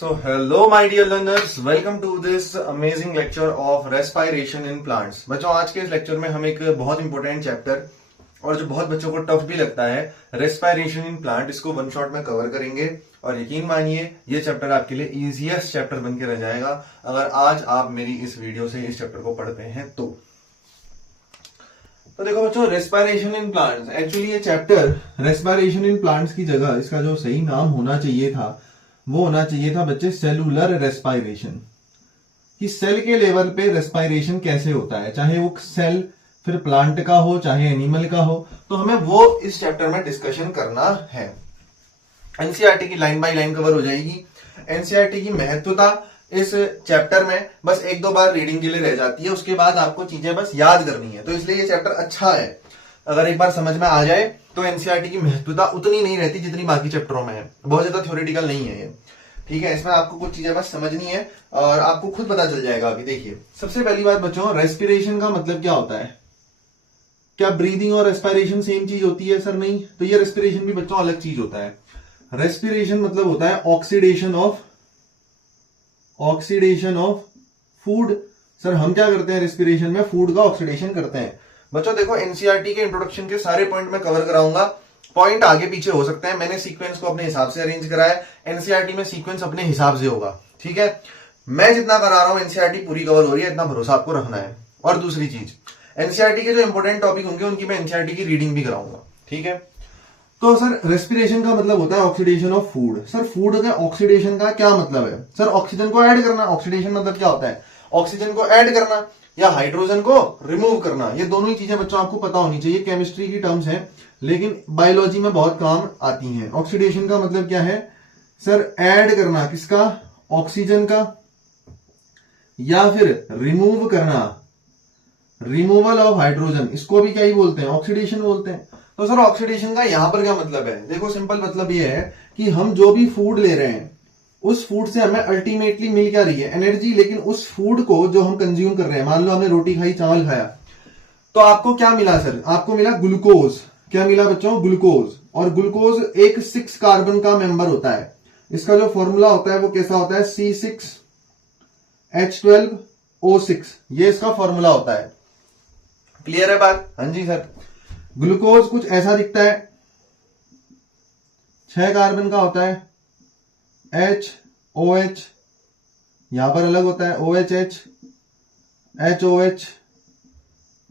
So hello my dear learners, welcome to this amazing lecture of respiration in plants। बच्चों आज के इस lecture में हम एक बहुत इंपॉर्टेंट चैप्टर और जो बहुत बच्चों को टफ भी लगता है रेस्पिरेशन इन प्लांट, इसको वन शॉट में कवर करेंगे और यकीन मानिए ये चैप्टर आपके लिए इजीएस्ट चैप्टर बन के रह जाएगा अगर आज आप मेरी इस वीडियो से इस चैप्टर को पढ़ते हैं तो देखो बच्चों, रेस्पिरेशन इन प्लांट्स, एक्चुअली ये चैप्टर रेस्पिरेशन इन प्लांट्स की जगह इसका जो सही नाम होना चाहिए था वो होना चाहिए था बच्चे सेलुलर रेस्पिरेशन। कि सेल के लेवल पे रेस्पिरेशन कैसे होता है, चाहे वो सेल फिर प्लांट का हो चाहे एनिमल का हो, तो हमें वो इस चैप्टर में डिस्कशन करना है। एनसीईआरटी की लाइन बाय लाइन कवर हो जाएगी। एनसीईआरटी की महत्वता इस चैप्टर में बस एक दो बार रीडिंग के लिए रह जाती है, उसके बाद आपको चीजें बस याद करनी है। तो इसलिए ये चैप्टर अच्छा है, अगर एक बार समझ में आ जाए तो एनसीईआरटी की महत्वता उतनी नहीं रहती जितनी बाकी चैप्टरों में है। बहुत ज्यादा थ्योरेटिकल नहीं है ये, ठीक है। इसमें आपको कुछ चीजें बस समझनी है और आपको खुद पता चल जाएगा। अभी देखिए, सबसे पहली बात बच्चों, रेस्पिरेशन का मतलब क्या होता है? क्या ब्रीदिंग और रेस्पिरेशन सेम चीज होती है? सर नहीं, तो ये रेस्पिरेशन भी बच्चों अलग चीज होता है। रेस्पिरेशन मतलब होता है ऑक्सीडेशन ऑफ फूड। सर हम क्या करते हैं रेस्पिरेशन में? फूड का ऑक्सीडेशन करते हैं। बच्चों देखो, एनसीईआरटी के इंट्रोडक्शन के सारे पॉइंट मैं कवर कराऊंगा, पॉइंट आगे पीछे हो सकते हैं, मैंने सीक्वेंस को अपने हिसाब से अरेंज करा है। एनसीईआरटी में सीक्वेंस अपने हिसाब से होगा, ठीक है। मैं जितना करा रहा हूं एनसीईआरटी पूरी कवर हो रही है, इतना भरोसा आपको रखना है। और दूसरी चीज, एनसीईआरटी के जो इंपॉर्टेंट टॉपिक होंगे उनकी मैं एनसीईआरटी की रीडिंग भी कराऊंगा, ठीक है। तो सर रेस्पिरेशन का मतलब होता है oxidation of food. Sir food का ऑक्सीडेशन का क्या मतलब है? सर ऑक्सीजन को ऐड करना। ऑक्सीडेशन मतलब क्या होता है? ऑक्सीजन को ऐड करना या हाइड्रोजन को रिमूव करना। ये दोनों ही चीजें बच्चों आपको पता होनी चाहिए। केमिस्ट्री की टर्म्स हैं लेकिन बायोलॉजी में बहुत काम आती हैं। ऑक्सीडेशन का मतलब क्या है? सर ऐड करना, किसका? ऑक्सीजन का, या फिर रिमूव करना, रिमूवल ऑफ हाइड्रोजन। इसको भी क्या ही बोलते हैं? ऑक्सीडेशन बोलते हैं। तो सर ऑक्सीडेशन का यहां पर क्या मतलब है? देखो सिंपल मतलब ये है कि हम जो भी फूड ले रहे हैं उस फूड से हमें अल्टीमेटली मिल क्या रही है? एनर्जी। लेकिन उस फूड को जो हम कंज्यूम कर रहे हैं, मान लो हमने रोटी खाई, चावल खाया, तो आपको क्या मिला सर? आपको मिला ग्लूकोज। क्या मिला बच्चों? ग्लूकोज। और ग्लूकोज एक 6 कार्बन का मेंबर होता है। इसका जो फॉर्मूला होता है वो कैसा होता है? C6H12O6, ये इसका फॉर्मूला होता है। क्लियर है बात? हाँ जी सर। ग्लूकोज कुछ ऐसा दिखता है, 6 कार्बन का होता है, HOH, यहां पर अलग होता है OHH, HOH,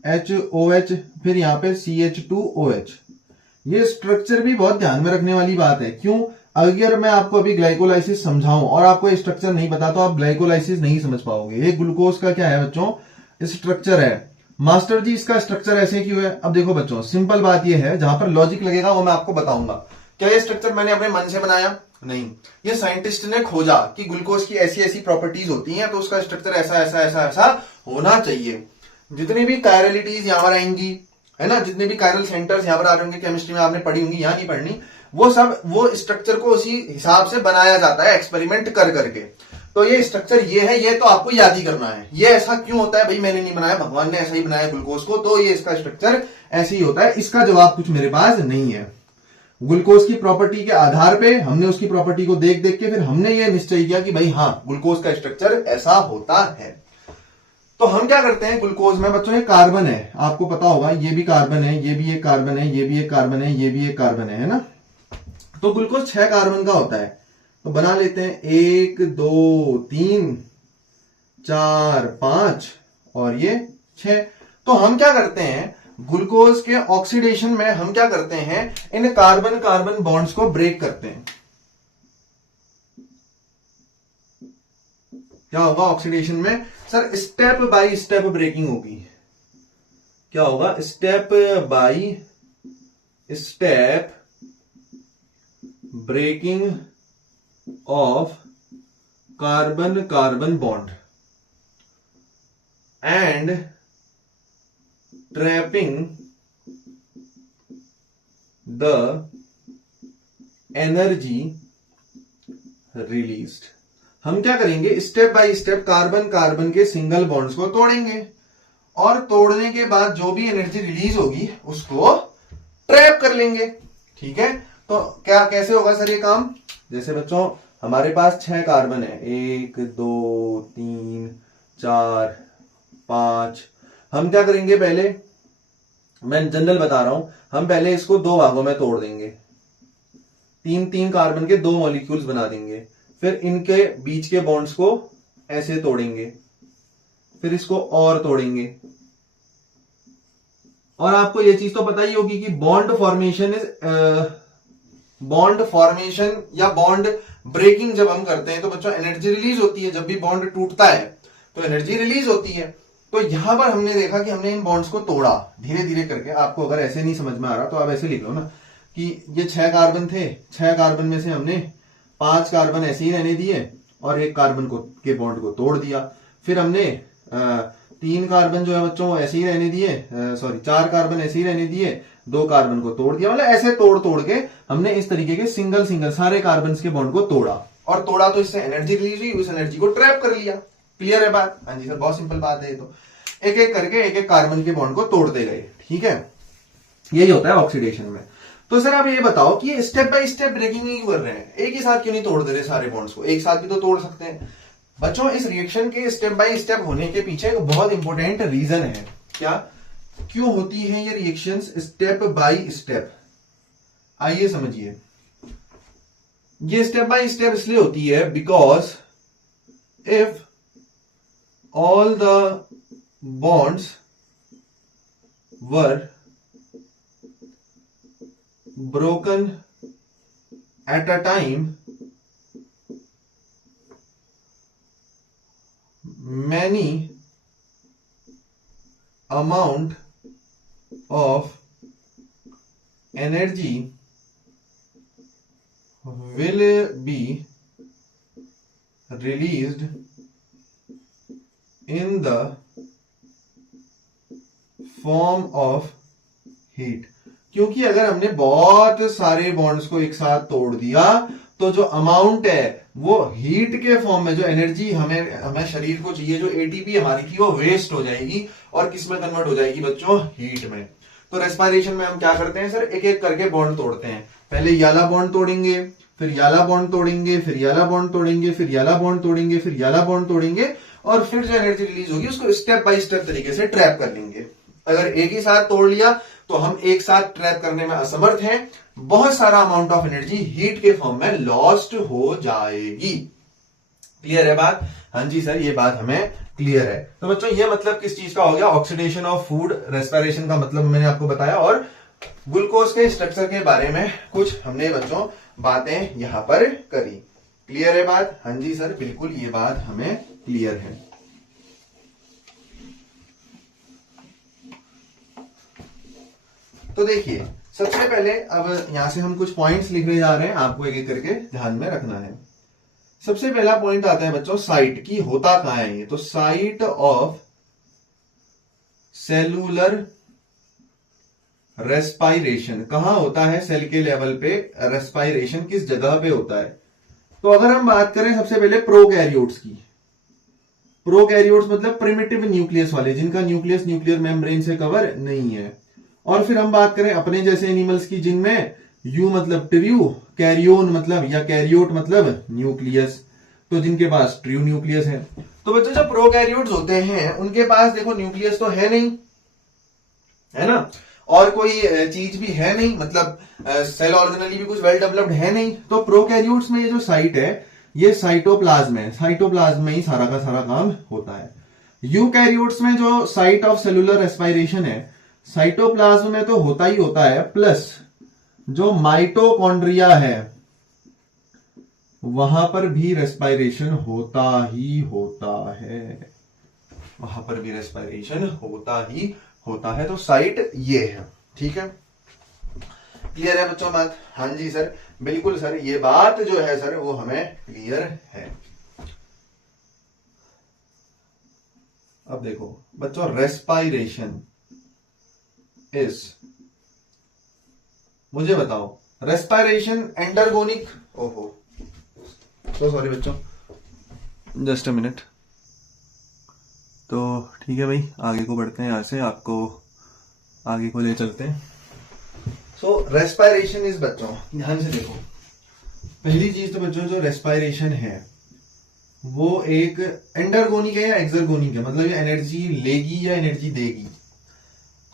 HOH, फिर यहां पे CH2OH। ये स्ट्रक्चर भी बहुत ध्यान में रखने वाली बात है। क्यों? अगर मैं आपको अभी ग्लाइकोलाइसिस समझाऊं और आपको ये स्ट्रक्चर नहीं पता तो आप ग्लाइकोलाइसिस नहीं समझ पाओगे। ये ग्लूकोज का क्या है बच्चों? स्ट्रक्चर है। मास्टर जी इसका स्ट्रक्चर ऐसे क्यों है? अब देखो बच्चों, सिंपल बात ये है, जहां पर लॉजिक लगेगा वो मैं आपको बताऊंगा। क्या ये स्ट्रक्चर मैंने अपने मन से बनाया? नहीं, ये साइंटिस्ट ने खोजा कि ग्लूकोज की ऐसी ऐसी प्रॉपर्टीज होती हैं तो उसका स्ट्रक्चर ऐसा ऐसा ऐसा ऐसा होना चाहिए। जितनी भी कायरलिटीज यहां पर आएंगी, है ना, जितने भी कायरल सेंटर्स यहां पर आ रहे होंगे, केमिस्ट्री में आपने पढ़ी होंगी, यहां नहीं पढ़नी, वो सब वो स्ट्रक्चर को उसी हिसाब से बनाया जाता है एक्सपेरिमेंट कर करके। तो ये स्ट्रक्चर ये है, ये तो आपको याद ही करना है। ये ऐसा क्यों होता है? भाई मैंने नहीं बनाया, भगवान ने ऐसा ही बनाया ग्लूकोज को, तो ये इसका स्ट्रक्चर ऐसे ही होता है। इसका जवाब कुछ मेरे पास नहीं है। ग्लूकोज की प्रॉपर्टी के आधार पे हमने उसकी प्रॉपर्टी को देख देख के फिर हमने ये निश्चय किया कि भाई हाँ, ग्लूकोज का स्ट्रक्चर ऐसा होता है। तो हम क्या करते हैं ग्लूकोज में बच्चों? ये कार्बन है, आपको पता होगा, ये भी कार्बन है, ये भी एक कार्बन है, ये भी एक कार्बन है, ये भी एक कार्बन है ना। तो ग्लूकोज 6 कार्बन का होता है। तो बना लेते हैं 1 2 3 4 5 और ये 6। तो हम क्या करते हैं ग्लूकोज के ऑक्सीडेशन में? हम क्या करते हैं, इन कार्बन कार्बन बॉन्ड्स को ब्रेक करते हैं। क्या होगा ऑक्सीडेशन में? Sir step by step breaking होगी। क्या होगा? Step by step breaking of carbon carbon bond and trapping the energy released. हम क्या करेंगे? Step by step carbon carbon के सिंगल बॉन्ड्स को तोड़ेंगे और तोड़ने के बाद जो भी एनर्जी रिलीज होगी उसको ट्रैप कर लेंगे, ठीक है। तो क्या कैसे होगा सर ये काम? जैसे बच्चों हमारे पास 6 कार्बन है, 1 2 3 4 5। हम क्या करेंगे, पहले मैं जनरल बता रहा हूं, हम पहले इसको 2 भागों में तोड़ देंगे, 3 कार्बन के 2 मॉलिक्यूल्स बना देंगे, फिर इनके बीच के बॉन्ड्स को ऐसे तोड़ेंगे, फिर इसको और तोड़ेंगे। और आपको यह चीज तो पता ही होगी कि बॉन्ड फॉर्मेशन या बॉन्ड ब्रेकिंग जब हम करते हैं तो बच्चों एनर्जी रिलीज होती है। जब भी बॉन्ड टूटता है तो एनर्जी रिलीज होती है। तो यहां पर हमने देखा कि हमने इन बॉन्ड्स को तोड़ा धीरे धीरे करके। आपको अगर ऐसे नहीं समझ में आ रहा तो आप ऐसे लिख लो ना कि ये 6 कार्बन थे, 6 कार्बन में से हमने 5 कार्बन ऐसे ही रहने दिए और 1 कार्बन के बॉन्ड को तोड़ दिया। फिर हमने 3 कार्बन जो है बच्चों ऐसे ही रहने दिए, 4 कार्बन ऐसे ही रहने दिए, 2 कार्बन को तोड़ दिया। मतलब ऐसे तोड़ तोड़ के हमने इस तरीके के सिंगल सिंगल सारे कार्बन के बॉन्ड को तोड़ा, और तोड़ा तो इससे एनर्जी रिलीज हुई, उस एनर्जी को ट्रैप कर लिया। क्लियर है बात? हाँ जी सर, बहुत सिंपल बात है ये तो। एक एक करके एक एक कार्बन के बॉन्ड को तोड़ते गए। ठीक है, यही होता है ऑक्सीडेशन में। तो सर आप ये बताओ कि स्टेप बाय स्टेप ब्रेकिंग क्यों कर रहे हैं, एक ही साथ क्यों नहीं तोड़ दे रहे सारे बॉन्ड्स को? एक साथ भी तो तोड़ सकते हैं। बच्चों इस रिएक्शन के स्टेप बाय स्टेप होने के पीछे एक बहुत इंपॉर्टेंट रीजन है। क्या, क्यों होती है ये रिएक्शंस स्टेप बाय स्टेप? आइए समझिए। ये स्टेप बाय स्टेप इसलिए होती है because if all the bonds were broken at a time, many amount of energy will be released in the form of heat। क्योंकि अगर हमने बहुत सारे बॉन्ड्स को एक साथ तोड़ दिया तो जो अमाउंट है वो हीट के फॉर्म में, जो एनर्जी हमें शरीर को चाहिए, जो एटीपी हमारी थी, वो वेस्ट हो जाएगी और किस में कन्वर्ट हो जाएगी बच्चों? हीट में। तो रेस्पिरेशन में हम क्या करते हैं सर, एक एक करके बॉन्ड तोड़ते हैं। पहले याला बॉन्ड तोड़ेंगे, फिर याला बॉन्ड तोड़ेंगे, फिर याला बॉन्ड तोड़ेंगे, फिर याला बॉन्ड तोड़ेंगे, फिर याला बॉन्ड तोड़ेंगे, और फिर जो एनर्जी रिलीज होगी उसको स्टेप बाय स्टेप तरीके से ट्रैप कर लेंगे। अगर एक ही साथ तोड़ लिया तो हम एक साथ ट्रैप करने में असमर्थ हैं, बहुत सारा अमाउंट ऑफ एनर्जी हीट के फॉर्म में लॉस्ट हो जाएगी। क्लियर है बात? हाँ जी सर, ये बात हमें क्लियर है। तो बच्चों ये मतलब किस चीज का हो गया? Oxidation of food. रेस्पिरेशन का मतलब मैंने आपको बताया, और ग्लूकोज के स्ट्रक्चर के बारे में कुछ हमने बच्चों बातें यहां पर करी। क्लियर है बात? हाँ जी सर, बिल्कुल ये बात हमें क्लियर है। तो देखिए, सबसे पहले अब यहां से हम कुछ पॉइंट्स लिखने जा रहे हैं, आपको एक एक करके ध्यान में रखना है। सबसे पहला पॉइंट आता है बच्चों साइट की, होता कहां है ये? तो साइट ऑफ सेलुलर रेस्पायरेशन कहां होता है? सेल के लेवल पे रेस्पायरेशन किस जगह पे होता है? तो अगर हम बात करें सबसे पहले प्रोकैरियोट्स की, प्रोकैरियोट्स मतलब प्रिमिटिव न्यूक्लियस वाले, जिनका न्यूक्लियस न्यूक्लियर मेम्ब्रेन से कवर नहीं है। और फिर हम बात करें अपने जैसे एनिमल्स की, जिनमें यू मतलब ट्रू, कैरियोन मतलब या कैरियोट मतलब न्यूक्लियस, तो जिनके पास ट्रू न्यूक्लियस है। तो बच्चों जो प्रोकैरियोट्स होते हैं उनके पास देखो न्यूक्लियस तो है नहीं, है ना, और कोई चीज भी है नहीं, मतलब सेल ऑर्गेनली भी कुछ वेल डेवलप्ड है नहीं। तो प्रोकैरियोट्स में ये जो साइट है ये साइटोप्लाज्म है, साइटोप्लाज्म में ही सारा का सारा काम होता है। यूकैरियोट्स में जो साइट ऑफ सेलुलर रेस्पिरेशन है साइटोप्लाज्म में तो होता ही होता है, प्लस जो माइटोकॉन्ड्रिया है वहां पर भी रेस्पिरेशन होता ही होता है, वहां पर भी रेस्पिरेशन होता ही होता है। तो साइट ये है। ठीक है, क्लियर है बच्चों बात? हाँ जी सर, बिल्कुल सर, ये बात जो है सर वो हमें क्लियर है। अब देखो बच्चों, रेस्पिरेशन इज, मुझे बताओ रेस्पिरेशन एंडरगोनिक, ओहो तो सॉरी बच्चों, जस्ट अ मिनट। तो ठीक है भाई, आगे को बढ़ते हैं, यहां से आपको आगे को ले चलते हैं। सो रेस्पिरेशन इज बच्चों ध्यान से देखो, पहली चीज तो बच्चों जो रेस्पिरेशन है वो एक एंडरगोनिक है या एक्सरगोनिक है, मतलब ये एनर्जी लेगी या एनर्जी देगी।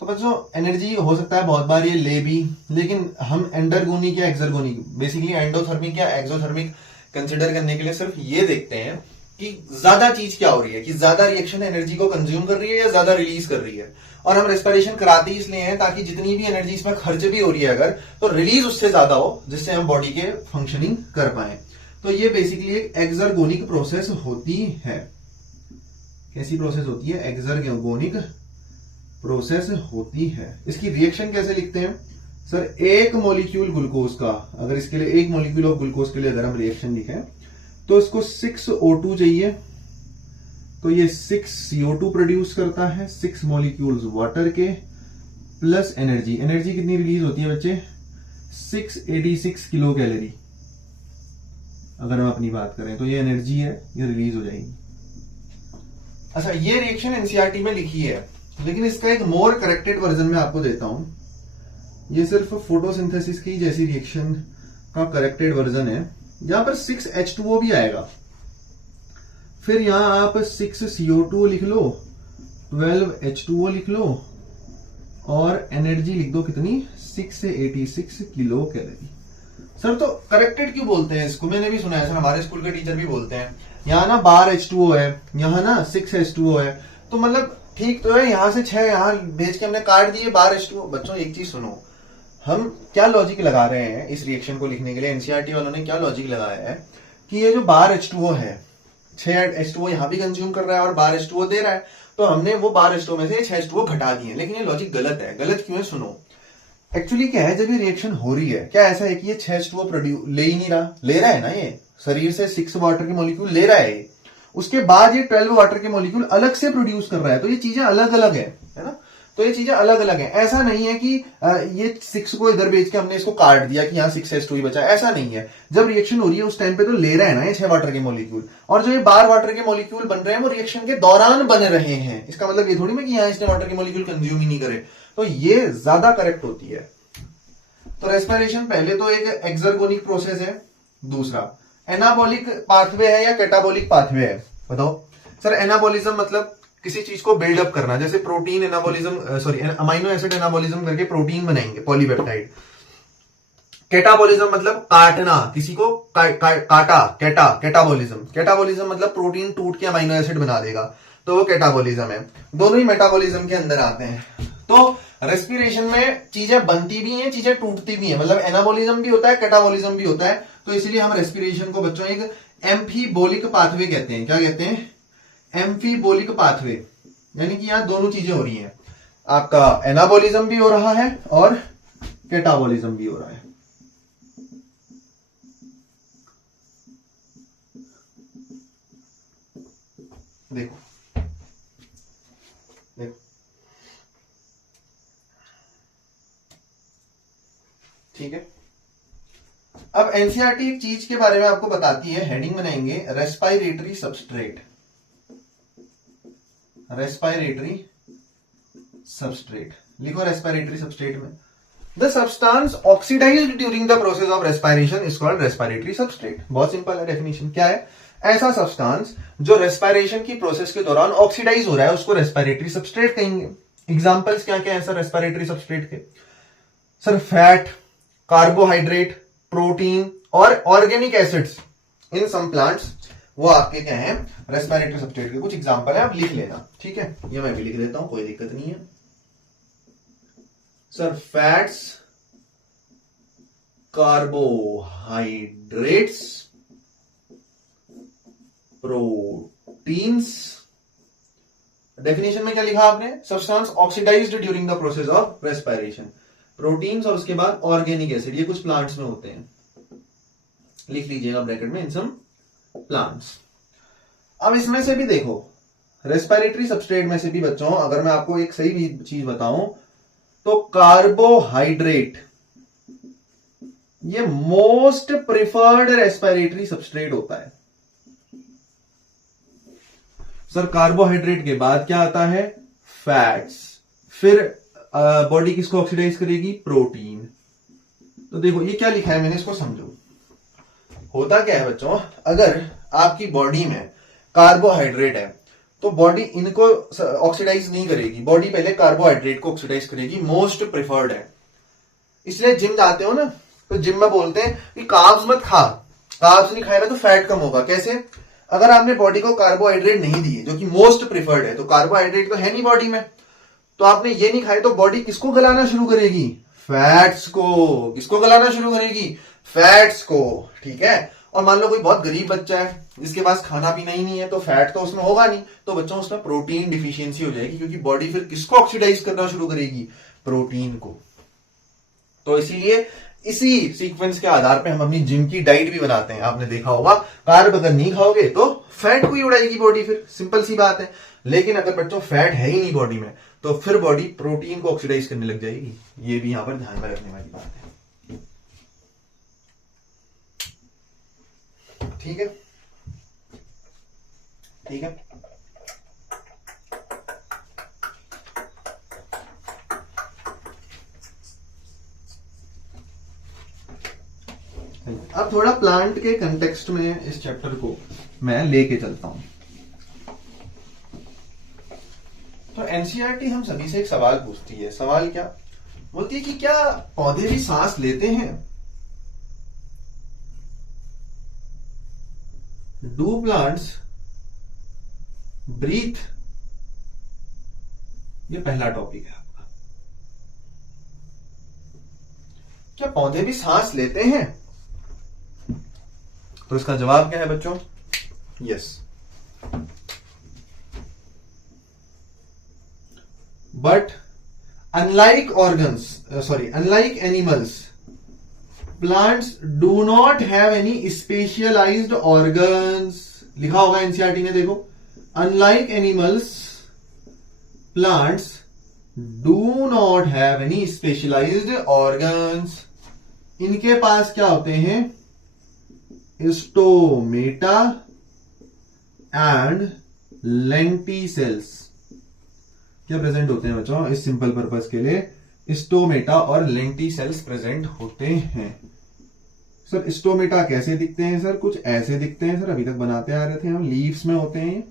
तो बच्चों एनर्जी हो सकता है बहुत बार ये ले भी, लेकिन हम एंडरगोनिक या एक्सरगोनिक, बेसिकली एंडोथर्मिक या एक्सोथर्मिक कंसिडर करने के लिए सिर्फ ये देखते हैं कि ज्यादा चीज क्या हो रही है, कि ज्यादा रिएक्शन एनर्जी को कंज्यूम कर रही है या ज्यादा रिलीज कर रही है। और हम रेस्पिरेशन कराते ही इसलिए हैं ताकि जितनी भी एनर्जी इसमें खर्च भी हो रही है अगर, तो रिलीज उससे ज्यादा हो, जिससे हम बॉडी के फंक्शनिंग कर पाए। तो ये बेसिकली एक एक्सरगोनिक प्रोसेस होती है। कैसी प्रोसेस होती है? एक्सरगोनिक प्रोसेस होती है। इसकी रिएक्शन कैसे लिखते हैं सर? एक मॉलिक्यूल ग्लूकोज का, अगर इसके लिए एक मॉलिक्यूल ऑफ ग्लूकोज के लिए अगर हम रिएक्शन लिखें तो इसको 6O2 चाहिए, तो ये 6CO2 प्रोड्यूस करता है, 6 मॉलिक्यूल्स वाटर के प्लस एनर्जी। एनर्जी कितनी रिलीज होती है बच्चे? 686 किलो कैलोरी। अगर हम अपनी बात करें तो ये एनर्जी है, ये रिलीज हो जाएगी। अच्छा, ये रिएक्शन एनसीईआरटी में लिखी है, लेकिन इसका एक मोर करेक्टेड वर्जन में आपको देता हूं। ये सिर्फ फोटोसिंथेसिस की जैसी रिएक्शन का करेक्टेड वर्जन है। यहां पर 6H2O भी आएगा, फिर यहां आप 6CO2 लिख लो, 12H2O लिख लो और एनर्जी लिख दो कितनी? 686 किलो कैलोरी। सर तो करेक्टेड क्यों बोलते हैं इसको? मैंने भी सुना है सर, हमारे स्कूल के टीचर भी बोलते हैं। यहाँ ना 12H2O है, यहाँ ना 6H2O है, तो मतलब ठीक तो है, यहां से 6 यहां भेज के हमने काट दिए 12H2O। बच्चों एक चीज सुनो, हम क्या लॉजिक लगा रहे हैं इस रिएक्शन को लिखने के लिए, एनसीईआरटी वालों ने क्या लॉजिक लगाया है कि ये जो 12H2O है, 6H2O यहां भी कंज्यूम कर रहा है और 12H2O दे रहा है, तो हमने वो 12H2O में से 6H2O घटा दिए। लेकिन ये लॉजिक गलत है। गलत क्यों है सुनो। एक्चुअली क्या है, जब ये रिएक्शन हो रही है, क्या ऐसा है कि ये 6H2O प्रोड्यूस ले ही नहीं रहा? ले रहा है ना, ये शरीर से 6 वाटर के मॉलिक्यूल ले रहा है, उसके बाद ये 12 वाटर के मॉलिक्यूल अलग से प्रोड्यूस कर रहा है। तो ये चीजें अलग अलग है ना, तो ये चीजें अलग अलग है। ऐसा नहीं है कि ये 6 को इधर भेज के हमने इसको काट दिया कि यहाँ 6H2 ही बचा, ऐसा नहीं है। जब रिएक्शन हो रही है उस टाइम पे तो ले रहा है ना ये 6 वाटर के मॉलिक्यूल, और जो ये 12 वाटर के मॉलिक्यूल बन रहे हैं वो रिएक्शन के दौरान बन रहे हैं। इसका मतलब ये थोड़ी ना कि यहाँ इसने वाटर के मॉलिक्यूल कंज्यूम ही नहीं करे। तो ये ज्यादा करेक्ट होती है। तो रेस्पिरेशन पहले तो एक एक्सरगोनिक प्रोसेस है, दूसरा एनाबॉलिक पाथवे है या कैटाबॉलिक पाथवे है? बताओ सर। एनाबॉलिज्म मतलब किसी चीज को बिल्डअप करना, जैसे protein anabolism, sorry amino acid anabolism करके प्रोटीन बनाएंगे, पॉलीपेप्टाइड। कैटाबॉलिज्म मतलब काटना, किसी को काटा, कैटाबॉलिज्म। कैटाबॉलिज्म मतलब प्रोटीन टूट के अमीनो एसिड बना देगा, तो वो कैटाबॉलिज्म है। दोनों ही मेटाबॉलिज्म के अंदर आते हैं। तो रेस्पिरेशन में चीजें बनती भी हैं, चीजें टूटती भी हैं, मतलब एनाबॉलिज्म भी होता है, कैटाबॉलिज्म भी होता है। तो इसलिए हम रेस्पिरेशन को बच्चों एक एम्फीबोलिक पाथवे कहते हैं। क्या कहते हैं? एम्फीबोलिक पाथवे, यानी कि यहां दोनों चीजें हो रही हैं, आपका एनाबॉलिज्म भी हो रहा है और कैटाबॉलिज्म भी हो रहा है। देखो देखो, ठीक है। अब एनसीईआरटी एक चीज के बारे में आपको बताती है, हेडिंग बनाएंगे रेस्पिरेटरी सबस्ट्रेट। रेस्पिरेटरी सबस्ट्रेट लिखो। रेस्पिरेटरी सबस्ट्रेट में the substance oxidized during the process of respiration is called respiratory substrate. बहुत सिंपल है डेफिनेशन। क्या है? ऐसा सब्सटेंस जो रेस्पिरेशन की प्रोसेस के दौरान ऑक्सीडाइज हो रहा है उसको रेस्पिरेटरी सबस्ट्रेट कहेंगे। एग्जांपल्स क्या क्या है सर रेस्पिरेटरी सबस्ट्रेट के? सर फैट, कार्बोहाइड्रेट, प्रोटीन और ऑर्गेनिक एसिड्स इन सम प्लांट्स, वो आपके क्या है? रेस्पिरेटरी सबस्ट्रेट के कुछ एग्जांपल है, आप लिख लेना, ठीक है। ये मैं भी लिख देता हूं, कोई दिक्कत नहीं है। Sir fats, carbohydrates, proteins. Definition में क्या लिखा आपने? Substance oxidized during the process of respiration, proteins और उसके बाद ऑर्गेनिक एसिड, ये कुछ प्लांट्स में होते हैं, लिख लीजिएगा ब्रैकेट में, इन सम प्लांट्स। अब इसमें से भी देखो, रेस्पिरेटरी सबस्ट्रेट में से भी बच्चों अगर मैं आपको एक सही भी चीज बताऊं तो कार्बोहाइड्रेट ये मोस्ट प्रिफर्ड रेस्पिरेटरी सबस्ट्रेट होता है। सर कार्बोहाइड्रेट के बाद क्या आता है? फैट्स। फिर बॉडी किसको ऑक्सीडाइज करेगी? प्रोटीन। तो देखो ये क्या लिखा है मैंने, इसको समझो। होता क्या है बच्चों, अगर आपकी बॉडी में कार्बोहाइड्रेट है तो बॉडी इनको ऑक्सीडाइज नहीं करेगी, बॉडी पहले कार्बोहाइड्रेट को ऑक्सीडाइज करेगी, मोस्ट प्रिफर्ड है। इसलिए जिम जाते हो ना, तो जिम में बोलते हैं कि कार्ब्स मत खा, कार्ब्स नहीं खाएगा तो फैट कम होगा। कैसे? अगर आपने बॉडी को कार्बोहाइड्रेट नहीं दिए जो कि मोस्ट प्रिफर्ड है, तो कार्बोहाइड्रेट तो है नहीं बॉडी में, तो आपने ये नहीं खाए तो बॉडी किसको गलाना शुरू करेगी? फैट्स को। किसको गलाना शुरू करेगी? फैट्स को। ठीक है। और मान लो कोई बहुत गरीब बच्चा है जिसके पास खाना पीना ही नहीं है, तो फैट तो उसमें होगा नहीं, तो बच्चों उसमें प्रोटीन डिफिशियंसी हो जाएगी, क्योंकि बॉडी फिर किसको ऑक्सीडाइज करना शुरू करेगी? प्रोटीन को। तो इसीलिए इसी सीक्वेंस के आधार पे हम अपनी जिम की डाइट भी बनाते हैं। आपने देखा होगा, कार्ब अगर नहीं खाओगे तो फैट को ही उड़ाएगी बॉडी, फिर सिंपल सी बात है। लेकिन अगर बच्चों फैट है ही नहीं बॉडी में, तो फिर बॉडी प्रोटीन को ऑक्सीडाइज करने लग जाएगी। ये भी यहां पर ध्यान में रखने वाली बात है। ठीक है, ठीक है। अब थोड़ा प्लांट के कंटेक्स्ट में इस चैप्टर को मैं लेके चलता हूं। तो एनसीईआरटी हम सभी से एक सवाल पूछती है। सवाल क्या बोलती है कि क्या पौधे भी सांस लेते हैं? Do plants breathe? ये पहला टॉपिक है आपका। क्या पौधे भी सांस लेते हैं? तो इसका जवाब क्या है बच्चों? Yes. But unlike unlike animals, plants do not have any specialized organs. लिखा होगा एनसीईआरटी ने, देखो, unlike animals, plants do not have any specialized organs. इनके पास क्या होते हैं? Stomata and lenticels. क्या प्रेजेंट होते हैं बच्चों? इस सिंपल पर्पस के लिए स्टोमेटा और लेंटिसेल्स प्रेजेंट होते हैं। सर स्टोमेटा कैसे दिखते हैं? सर कुछ ऐसे दिखते हैं सर, अभी तक बनाते आ रहे थे हम। लीव्स में होते हैं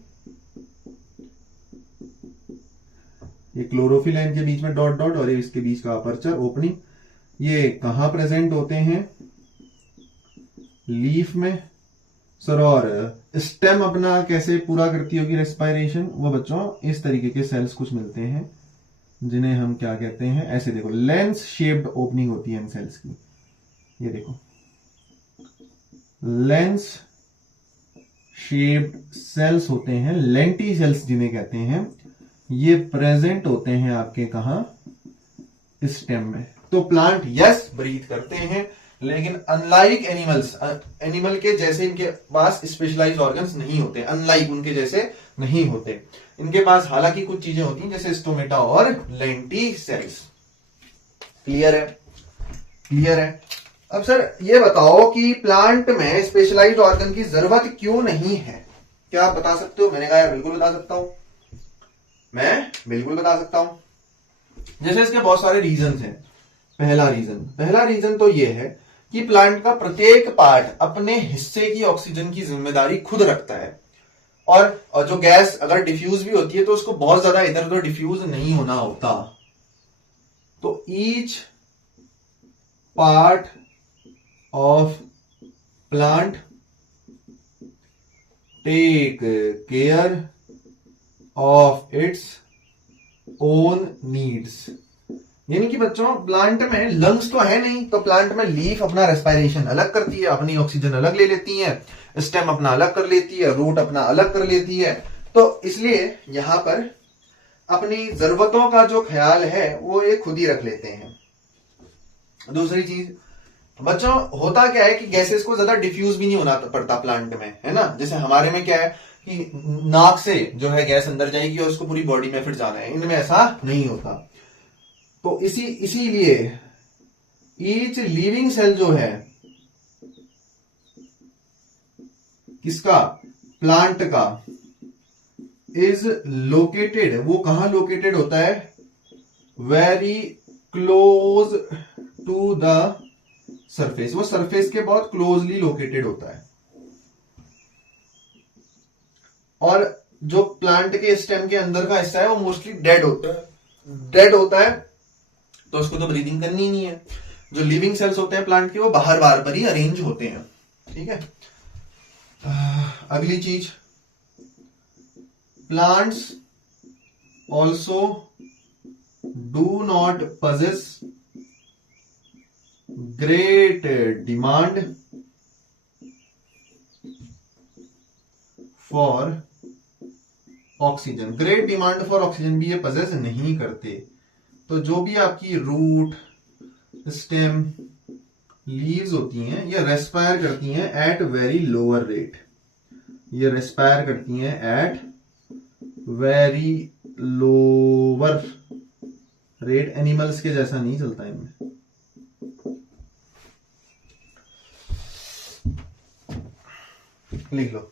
ये क्लोरोफिल है, इनके बीच में डॉट डॉट, और इसके बीच का अपर्चर ओपनिंग। ये कहां प्रेजेंट होते हैं? लीफ में सर। और स्टेम अपना कैसे पूरा करती होगी रेस्पिरेशन? वो बच्चों इस तरीके के सेल्स कुछ मिलते हैं जिन्हें हम क्या कहते हैं? ऐसे देखो, लेंस शेप्ड ओपनिंग होती है इन सेल्स की। ये देखो, लेंस शेप्ड सेल्स होते हैं, लेंटी सेल्स जिन्हें कहते हैं। ये प्रेजेंट होते हैं आपके कहां? स्टेम में। तो प्लांट यस ब्रीथ करते हैं, लेकिन अनलाइक एनिमल्स, एनिमल के जैसे इनके पास स्पेशलाइज्ड ऑर्गन्स नहीं होते, अनलाइक उनके जैसे नहीं होते। इनके पास हालांकि कुछ चीजें होती हैं जैसे स्टोमेटा और लेंटी सेल्स। क्लियर है? क्लियर है। अब सर ये बताओ कि प्लांट में स्पेशलाइज्ड ऑर्गन की जरूरत क्यों नहीं है? क्या आप बता सकते हो? मैंने कहा यार बिल्कुल बता सकता हूं, मैं बिल्कुल बता सकता हूं। जैसे इसके बहुत सारे रीजंस हैं। पहला रीजन तो ये है कि प्लांट का प्रत्येक पार्ट अपने हिस्से की ऑक्सीजन की जिम्मेदारी खुद रखता है, और जो गैस अगर डिफ्यूज भी होती है तो उसको बहुत ज्यादा इधर उधर डिफ्यूज नहीं होना होता। तो each part of plant take care of its own needs. यानी कि बच्चों प्लांट में लंग्स तो है नहीं, तो प्लांट में लीफ अपना रेस्पिरेशन अलग करती है, अपनी ऑक्सीजन अलग ले लेती है, स्टेम अपना अलग कर लेती है, रूट अपना अलग कर लेती है। तो इसलिए यहां पर अपनी जरूरतों का जो ख्याल है वो ये खुद ही रख लेते हैं। दूसरी चीज बच्चों, होता क्या है कि गैसेस को ज्यादा डिफ्यूज भी नहीं होना पड़ता प्लांट में, है ना। जैसे हमारे में क्या है कि नाक से जो है गैस अंदर जाएगी और उसको पूरी बॉडी में फिर जाना है, इनमें ऐसा नहीं होता। तो इसीलिए ईच लिविंग सेल जो है किसका? प्लांट का, इज लोकेटेड, वो कहां लोकेटेड होता है? Very close to the surface, वो सरफेस के बहुत क्लोजली लोकेटेड होता है। और जो प्लांट के स्टेम के अंदर का हिस्सा है वो मोस्टली डेड होता है, तो उसको तो ब्रीदिंग करनी ही नहीं है। जो लिविंग सेल्स होते हैं प्लांट के वो बाहर बाहर पर ही अरेंज होते हैं। ठीक है, अगली चीज, plants also do not possess great demand for oxygen. Great demand for oxygen भी ये possess नहीं करते। तो जो भी आपकी रूट, स्टेम, लीव्स होती हैं ये रेस्पायर करती हैं एट वेरी लोअर रेट। ये रेस्पायर करती हैं at very lower rate, animals के जैसा नहीं चलता इनमें। लिख लो।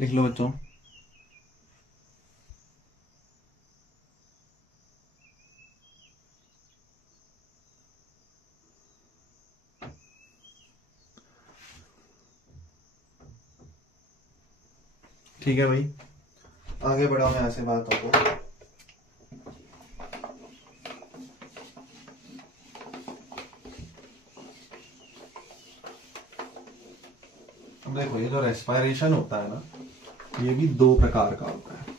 लिख लो बच्चों। ठीक है भाई, आगे बढ़ा मैं ऐसे बात आपको। देखो ये जो रेस्पायरेशन होता है ना, ये भी दो प्रकार का होता है।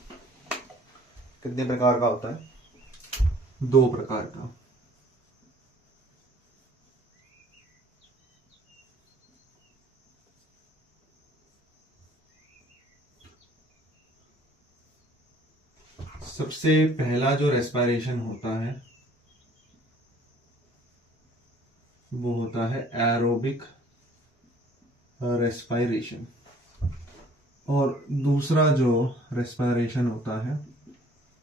कितने प्रकार का होता है? दो प्रकार का। सबसे पहला जो रेस्पायरेशन होता है वो होता है एरोबिक रेस्पायरेशन, और दूसरा जो रेस्पायरेशन होता है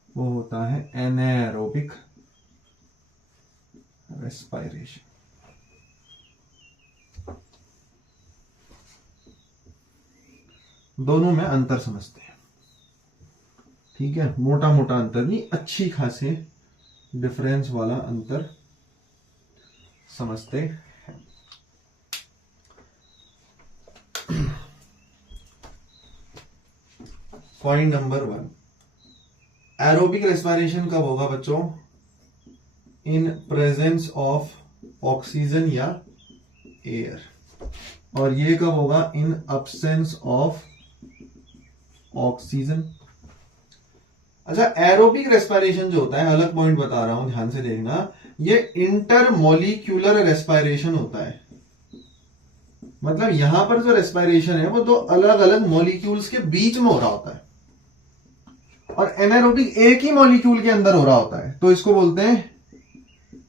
वो होता है एनाएरोबिक रेस्पायरेशन। दोनों में अंतर समझते हैं। ठीक है, मोटा मोटा अंतर नहीं, अच्छी खासी डिफरेंस वाला अंतर समझते हैं। पॉइंट नंबर 1, एरोबिक रेस्पायरेशन कब होगा बच्चों? इन प्रेजेंस ऑफ ऑक्सीजन या एयर। और ये कब होगा? इन अब्सेंस ऑफ ऑक्सीजन। अच्छा, एरोबिक रेस्पायरेशन जो होता है, अलग पॉइंट बता रहा हूं, ध्यान से देखना, ये इंटरमोलिक्यूलर रेस्पायरेशन होता है। मतलब यहां पर जो रेस्पायरेशन है वो दो अलग अलग मॉलिक्यूल्स के बीच में हो रहा होता है, और एनारोबिक एक ही मॉलिक्यूल के अंदर हो रहा होता है, तो इसको बोलते हैं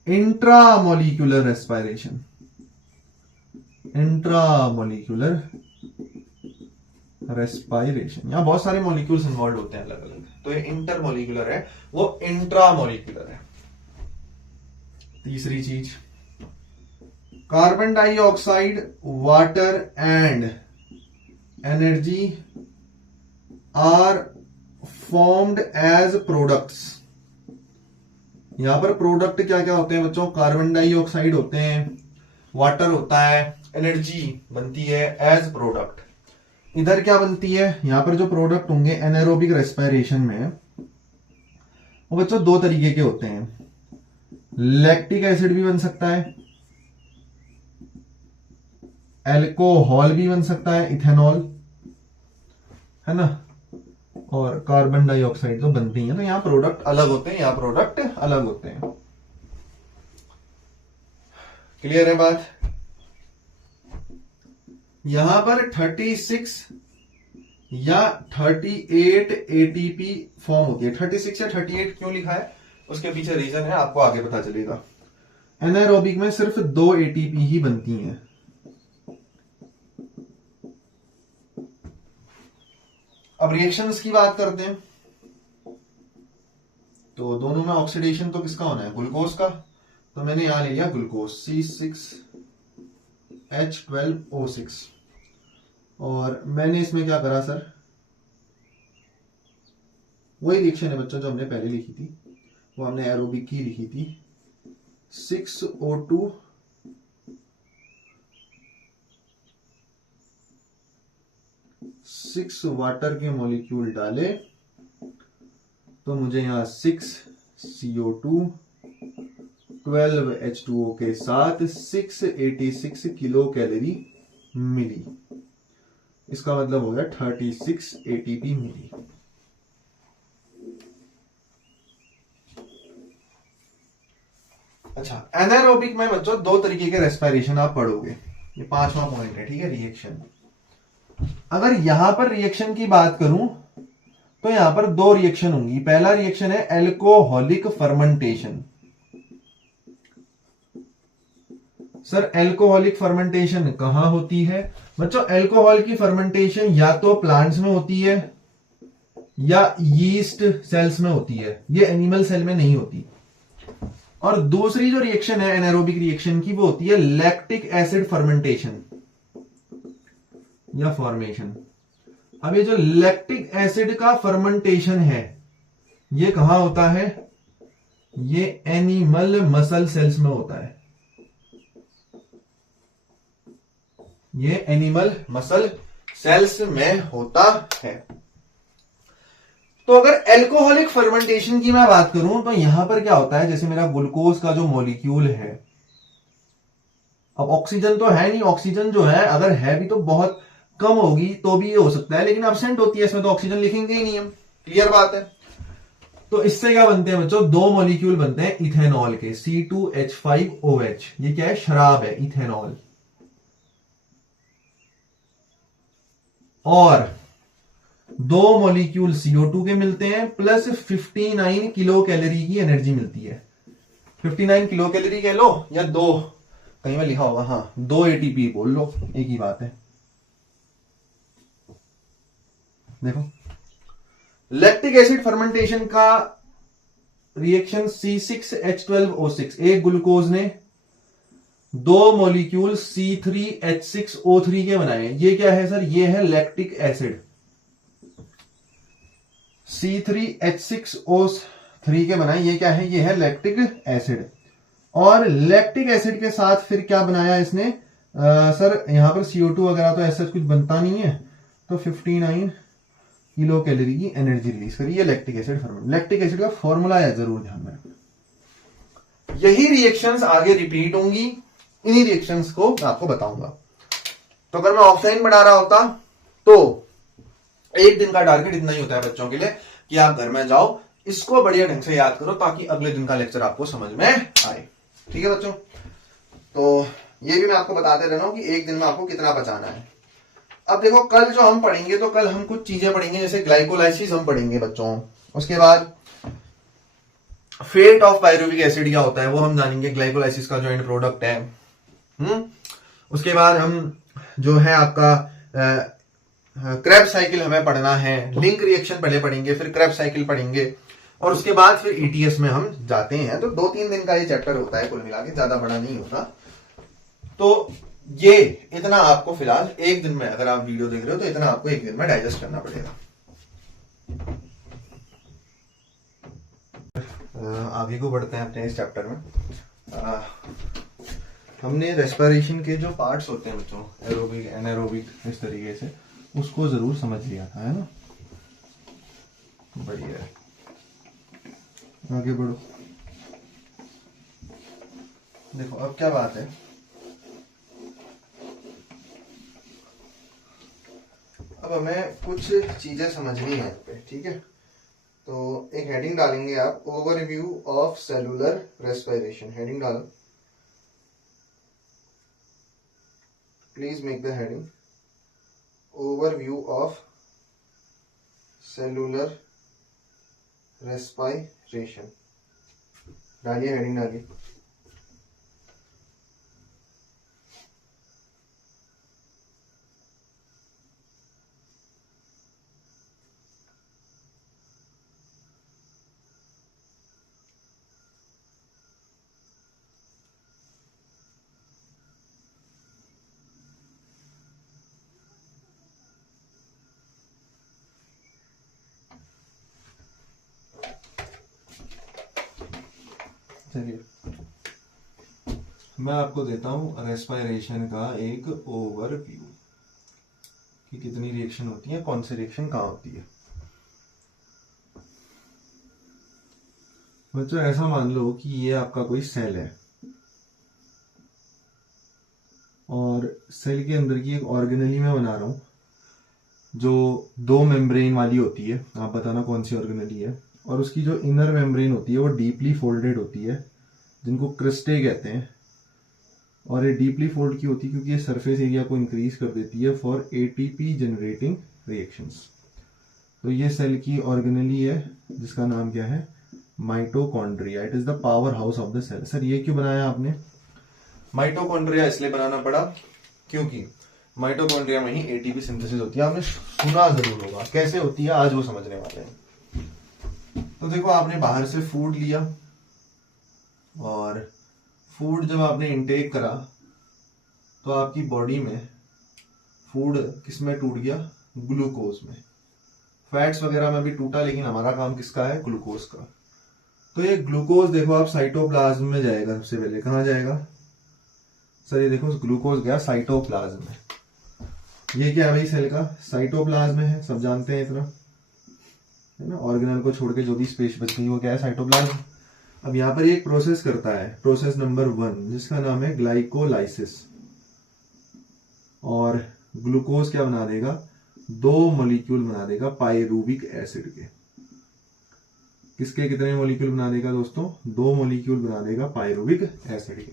इंट्रामोलिक्यूलर रेस्पायरेशन। इंट्रामोलिक्यूलर रेस्पायरेशन, यहां बहुत सारे मॉलिक्यूल्स इन्वॉल्व होते हैं अलग अलग, तो ये इंटरमोलिक्यूलर है, वो इंट्रामोलिक्यूलर है। तीसरी चीज, carbon dioxide, water and energy are formed as products. यहां पर प्रोडक्ट क्या क्या होते हैं बच्चों? कार्बन डाइऑक्साइड होते हैं, वाटर होता है, एनर्जी बनती है एज प्रोडक्ट। इधर क्या बनती है? यहां पर जो प्रोडक्ट होंगे एनारोबिक रेस्पायरेशन में, वो बच्चों दो तरीके के होते हैं। लैक्टिक एसिड भी बन सकता है, एल्कोहल भी बन सकता है, इथेनॉल, है ना, और कार्बन डाइऑक्साइड तो बनती है। तो यहां प्रोडक्ट अलग होते हैं, यहां प्रोडक्ट अलग होते हैं। क्लियर है बात? यहां पर 36 या 38 एटीपी फॉर्म होती है। 36 या 38 क्यों लिखा है उसके पीछे रीजन है, आपको आगे पता चलेगा। एनारोबिक में सिर्फ 2 एटीपी ही बनती हैं, अब रिएक्शंस की बात करते हैं। तो दोनों में ऑक्सीडेशन तो किसका होना है, ग्लूकोज का। तो मैंने यहां ले लिया ग्लूकोज C6H12O6 और मैंने इसमें क्या करा सर, वही रिएक्शन है बच्चों जो हमने पहले लिखी थी, वो हमने एरोबिक की लिखी थी। 6O2 6 वाटर के मॉलिक्यूल डाले तो मुझे यहां 6CO2 12H2O के साथ 686 किलो कैलोरी मिली। इसका मतलब हो गया 36 ATP मिली। अच्छा, एनारोबिक में बच्चों दो तरीके के रेस्पिरेशन आप पढ़ोगे, ये 5वां पॉइंट है, ठीक है, रिएक्शन। अगर यहां पर रिएक्शन की बात करूं तो यहां पर दो रिएक्शन होंगी। पहला रिएक्शन है alcoholic fermentation. Sir alcoholic fermentation कहां होती है बच्चों? एल्कोहल की फर्मेंटेशन या तो प्लांट्स में होती है या यीस्ट सेल्स में होती है, ये एनिमल सेल में नहीं होती। और दूसरी जो रिएक्शन है एनारोबिक रिएक्शन की, वो होती है लैक्टिक एसिड फर्मेंटेशन या फॉर्मेशन। अब ये जो लैक्टिक एसिड का फर्मेंटेशन है ये कहां होता है? ये एनिमल मसल सेल्स में होता है। ये एनिमल मसल सेल्स में होता है। तो अगर एल्कोहलिक फर्मेंटेशन की मैं बात करूं तो यहां पर क्या होता है, जैसे मेरा ग्लूकोज का जो मॉलिक्यूल है, अब ऑक्सीजन तो है नहीं, ऑक्सीजन जो है अगर है भी तो बहुत कम होगी तो भी ये हो सकता है, लेकिन एब्सेंट होती है इसमें तो ऑक्सीजन लिखेंगे ही नहीं हम, क्लियर बात है। तो इससे क्या बनते हैं बच्चों, दो मॉलिक्यूल बनते हैं इथेनॉल के, C2H5OH। ये क्या है, शराब है, इथेनॉल। और दो मॉलिक्यूल CO2 के मिलते हैं प्लस 59 किलो कैलोरी की एनर्जी मिलती है। 59 किलो कैलोरी कह लो या दो, कहीं में लिखा होगा, हाँ 2 ATP बोल लो, एक ही बात है। देखो लैक्टिक एसिड फर्मेंटेशन का रिएक्शन C6H12O6, एक ग्लूकोज ने दो मॉलिक्यूल C3H6O3 के बनाए। ये क्या है सर? ये है लैक्टिक एसिड। C3H6O3 के बनाए, ये क्या है? ये है लैक्टिक एसिड। और लैक्टिक एसिड के साथ फिर क्या बनाया इसने? सर यहां पर CO2 वगैरह तो ऐसा कुछ बनता नहीं है, तो 59 किलो कैलोरी की एनर्जी रिलीज करी। ये lactic acid format. Lactic acid का फॉर्मूला है, जरूर ध्यान में रखना। यही रिएक्शंस आगे रिपीट होंगी, इन्हीं रिएक्शंस को मैं आपको बताऊंगा। तो अगर मैं ऑफलाइन पढ़ा रहा होता तो एक दिन का टारगेट इतना ही होता है बच्चों के लिए कि आप घर में जाओ, इसको बढ़िया ढंग से याद करो ताकि अगले दिन का लेक्चर आपको समझ में आए। ठीक है बच्चों, तो ये भी मैं आपको बताते रहना हूं कि एक दिन में आपको कितना बचाना है। अब देखो कल जो हम पढ़ेंगे, तो कल हम कुछ चीजें पढ़ेंगे, जैसे ग्लाइकोलाइसिस हम पढ़ेंगे बच्चों। उसके बाद फेट ऑफ पायरुविक एसिड क्या होता है वो हम जानेंगे, ग्लाइकोलाइसिस का जो एंड प्रोडक्ट है। उसके बाद हम जो है आपका क्रेब्स साइकिल हमें पढ़ना है, लिंक रिएक्शन पहले पढ़ेंगे, फिर क्रेब्स साइकिल पढ़ेंगे, और उसके बाद फिर ETS में हम जाते हैं। तो 2-3 दिन का ये चैप्टर होता है कुल मिला के, ज्यादा बड़ा नहीं होता। तो ये इतना आपको फिलहाल एक दिन में, अगर आप वीडियो देख रहे हो तो इतना आपको एक दिन में डाइजेस्ट करना पड़ेगा। आगे को बढ़ते हैं अपने इस चैप्टर में। हमने रेस्पिरेशन के जो पार्ट्स होते हैं बच्चों, एरोबिक एनारोबिक, इस तरीके से उसको जरूर समझ लिया था, है ना? बढ़िया है, आगे बढ़ो। देखो अब क्या बात है, अब हमें कुछ चीजें समझनी है पे, ठीक है? तो एक हेडिंग डालेंगे आप, overview of cellular respiration. Heading डालो, please make the heading overview of cellular respiration. डालिए हेडिंग डालिए। चलिए मैं आपको देता हूं रेस्पिरेशन का एक ओवरव्यू कि कितनी रिएक्शन होती है, कौन सी रिएक्शन कहाँ होती है। बच्चों ऐसा मान लो कि ये आपका कोई सेल है और सेल के अंदर की एक ऑर्गेनेली मैं बना रहा हूं जो 2 मेम्ब्रेन वाली होती है, आप बताना कौन सी ऑर्गेनेली है। और उसकी जो इनर मेम्ब्रेन होती है वो डीपली फोल्डेड होती है, जिनको क्रिस्टे कहते हैं। और ये डीपली फोल्ड की होती है क्योंकि ये सरफेस एरिया को इंक्रीज कर देती है फॉर एटीपी जनरेटिंग रिएक्शंस। तो ये सेल की ऑर्गेनेली है जिसका नाम क्या है, mitochondria. It is the power house of the cell. Sir ये क्यों बनाया आपने? माइटोकॉन्ड्रिया इसलिए बनाना पड़ा क्योंकि माइटोकॉन्ड्रिया में ही एटीपी सिंथेसिस होती है। आपने सुना जरूर होगा, कैसे होती है आज वो समझने वाले हैं। तो देखो आपने बाहर से फूड लिया और फूड जब आपने इंटेक करा तो आपकी बॉडी में फूड किस में टूट गया, ग्लूकोज में। फैट्स वगैरह में भी टूटा, लेकिन हमारा काम किसका है, ग्लूकोज का। तो ये ग्लूकोज देखो आप साइटोप्लाज्म में जाएगा। सबसे पहले कहां जाएगा सर? ये देखो ग्लूकोज गया साइटोप्लाज्म में। ये क्या है भाई, सेल का साइटोप्लाज्म है, सब जानते हैं इतना, है ना। ऑर्गेनल को छोड़ के जो भी स्पेस बचती है वो क्या है, साइटोप्लाज्म। अब यहां पर एक प्रोसेस करता है, प्रोसेस नंबर 1, जिसका नाम है ग्लाइकोलाइसिस। और ग्लूकोज क्या बना देगा, 2 मॉलिक्यूल बना देगा पायरूविक एसिड के। किसके कितने मॉलिक्यूल बना देगा दोस्तों? 2 मॉलिक्यूल बना देगा पायरूविक एसिड के।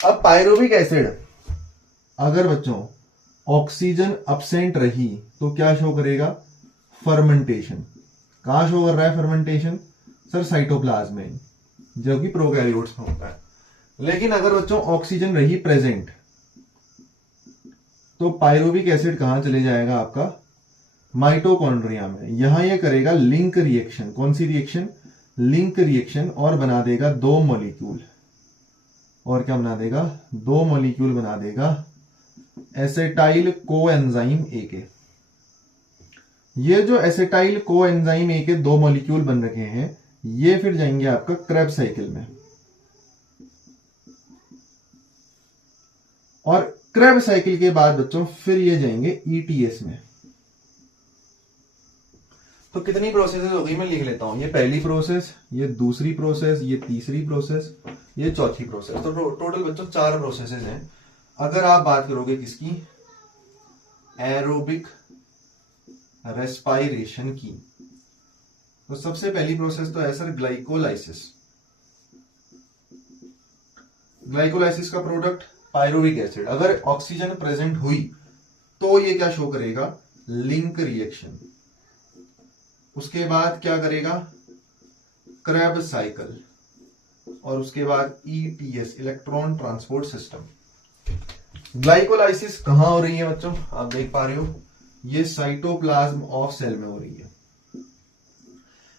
अब पायरूविक एसिड अगर बच्चों ऑक्सीजन अब्सेंट रही तो क्या शो करेगा, फर्मेंटेशन। कहां शो कर रहा है फर्मेंटेशन? सर साइटोप्लाज्म में, जो कि प्रोकैरियोट्स में होता है। लेकिन अगर बच्चों ऑक्सीजन रही प्रेजेंट तो पायरूविक एसिड कहां चले जाएगा आपका, माइटोकॉन्ड्रिया में। यहां ये करेगा लिंक रिएक्शन। कौन सी रिएक्शन? Link reaction. और बना देगा 2 मॉलिक्यूल। और क्या बना देगा, 2 मॉलिक्यूल बना देगा एसेटाइल कोएंजाइम ए के। ये जो एसेटाइल कोएंजाइम ए के 2 मॉलिक्यूल बन रखे हैं, ये फिर जाएंगे आपका क्रेब्स साइकिल में। और क्रेब्स साइकिल के बाद बच्चों फिर ये जाएंगे ईटीएस में। तो कितनी प्रोसेस हो गई मैं लिख लेता हूं। ये पहली प्रोसेस, ये दूसरी प्रोसेस, ये तीसरी प्रोसेस, ये चौथी प्रोसेस। तो टोटल बच्चों 4 प्रोसेसेस हैं। अगर आप बात करोगे किसकी, एरोबिक रेस्पायरेशन की, तो सबसे पहली प्रोसेस तो है सर ग्लाइकोलाइसिस। ग्लाइकोलाइसिस का प्रोडक्ट पायरूविक एसिड। अगर ऑक्सीजन प्रेजेंट हुई तो ये क्या शो करेगा, लिंक रिएक्शन। उसके बाद क्या करेगा, क्रेब्स साइकिल। और उसके बाद ETS, electron transport system. Glycolysis कहां हो रही है बच्चों, आप देख पा रहे हो, ये साइटोप्लाज्म ऑफ सेल में हो रही है।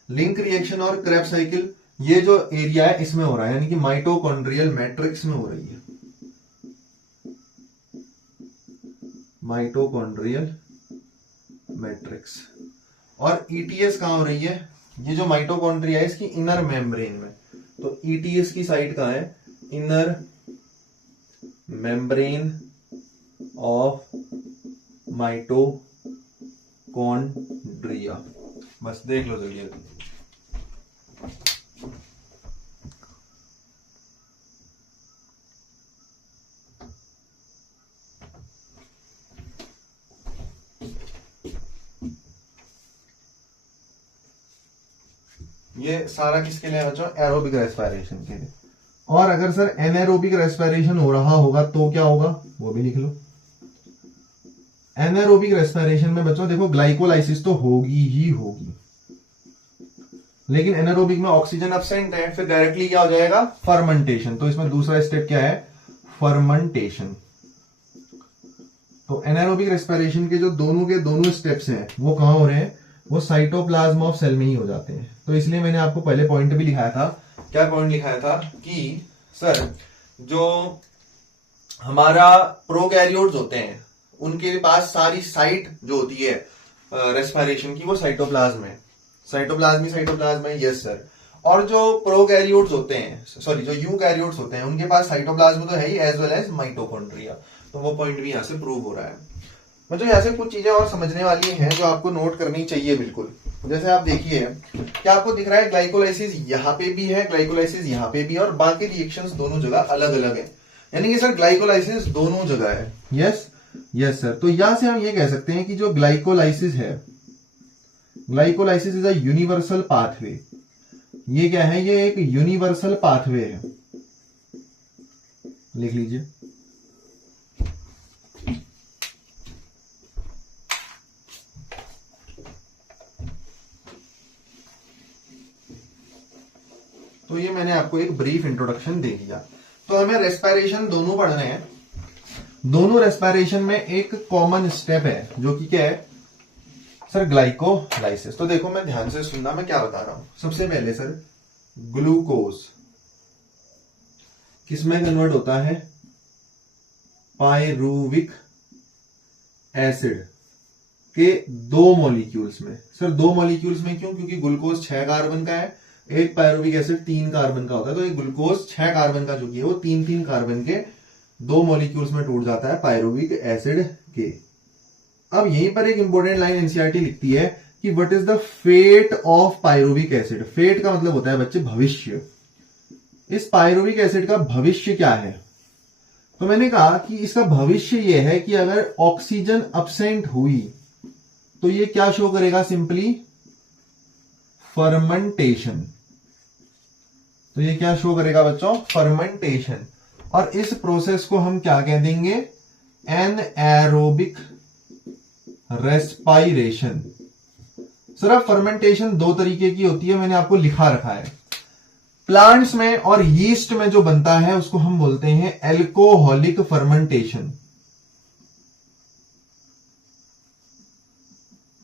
लिंक रिएक्शन और क्रेब्स साइकिल ये जो एरिया है इसमें हो रहा है, यानी कि माइटोकॉन्ड्रियल मैट्रिक्स में हो रही है। Mitochondrial matrix. और ईटीएस कहां हो रही है, ये जो माइटोकॉन्ड्रिया है इसकी इनर मेम्ब्रेन में। तो ईटीएस की साइड कहां है, इनर मेम्ब्रेन ऑफ माइटोकॉन्ड्रिया। बस देख लो जल्दी। ये सारा किसके लिए बच्चों, एरोबिक रेस्पिरेशन के लिए। और अगर सर एनारोबिक रेस्पिरेशन हो रहा होगा तो क्या होगा, वो भी लिख लो। एनारोबिक रेस्पिरेशन में बच्चों देखो ग्लाइकोलाइसिस तो होगी ही होगी, लेकिन एनारोबिक में ऑक्सीजन अब्सेंट है, फिर डायरेक्टली क्या हो जाएगा, फर्मेंटेशन। तो इसमें दूसरा स्टेप क्या है, फर्मेंटेशन। तो एनारोबिक रेस्पिरेशन के जो दोनों के दोनों स्टेप्स हैं वो कहां हो रहे हैं, वो साइटोप्लाज्म ऑफ सेल में ही हो जाते हैं। तो इसलिए मैंने आपको पहले पॉइंट भी लिखाया था। क्या पॉइंट लिखाया था कि सर जो हमारा प्रोकैरियोट्स होते हैं उनके पास सारी साइट जो होती है रेस्पिरेशन की वो साइटोप्लाज्म है। साइटोप्लाज्म ही साइटोप्लाज्म है, यस सर। और जो प्रोकैरियोट्स होते हैं, सॉरी जो यूकैरियोट्स होते हैं, उनके पास साइटोप्लाज्म तो है ही एज वेल एज माइटोकॉन्ड्रिया। तो वो पॉइंट भी यहाँ से प्रूव हो रहा है। मतलब यहाँ से कुछ चीजें और समझने वाली हैं जो आपको नोट करनी चाहिए बिल्कुल। जैसे आप देखिए क्या आपको दिख रहा है, ग्लाइकोलाइसिस यहाँ पे भी है, ग्लाइकोलाइसिस यहाँ पे भी है, और बाकी रिएक्शंस दोनों जगह अलग अलग है। यानी कि सर ग्लाइकोलाइसिस दोनों जगह है। Yes yes sir. तो यहां से हम ये कह सकते हैं कि जो ग्लाइकोलाइसिस है, glycolysis is a universal pathway. ये क्या है, ये एक यूनिवर्सल पाथवे है। लिख लीजिए। तो ये मैंने आपको एक ब्रीफ इंट्रोडक्शन दे दिया। तो हमें रेस्पिरेशन दोनों पढ़ने हैं। दोनों रेस्पिरेशन में एक कॉमन स्टेप है जो कि क्या है सर, ग्लाइकोलाइसिस। तो देखो मैं ध्यान से सुनना, मैं क्या बता रहा हूं। सबसे पहले सर ग्लूकोज किसमें कन्वर्ट होता है, पायरुविक एसिड के 2 मॉलिक्यूल्स में। सर 2 मॉलिक्यूल्स में क्यों, क्योंकि ग्लूकोज 6 कार्बन का है, एक पायरुविक एसिड 3 कार्बन का होता है। तो एक ग्लूकोज 6 कार्बन का जो कि है वो 3 कार्बन के 2 मॉलिक्यूल्स में टूट जाता है पायरुविक एसिड के। अब यहीं पर एक इंपॉर्टेंट लाइन एनसीईआरटी लिखती है कि what is the fate of pyruvic acid. Fate का मतलब होता है बच्चे भविष्य। इस पायरुविक एसिड का भविष्य क्या है। तो मैंने कहा कि इसका भविष्य यह है कि अगर ऑक्सीजन अब्सेंट हुई तो ये क्या शो करेगा, सिंपली फर्मेंटेशन। तो ये क्या शो करेगा बच्चों, फर्मेंटेशन। और इस प्रोसेस को हम क्या कह देंगे, एनएरोबिक रेस्पायरेशन। सर अब फर्मेंटेशन 2 तरीके की होती है, मैंने आपको लिखा रखा है। प्लांट्स में और यीस्ट में जो बनता है उसको हम बोलते हैं एल्कोहलिक फर्मेंटेशन।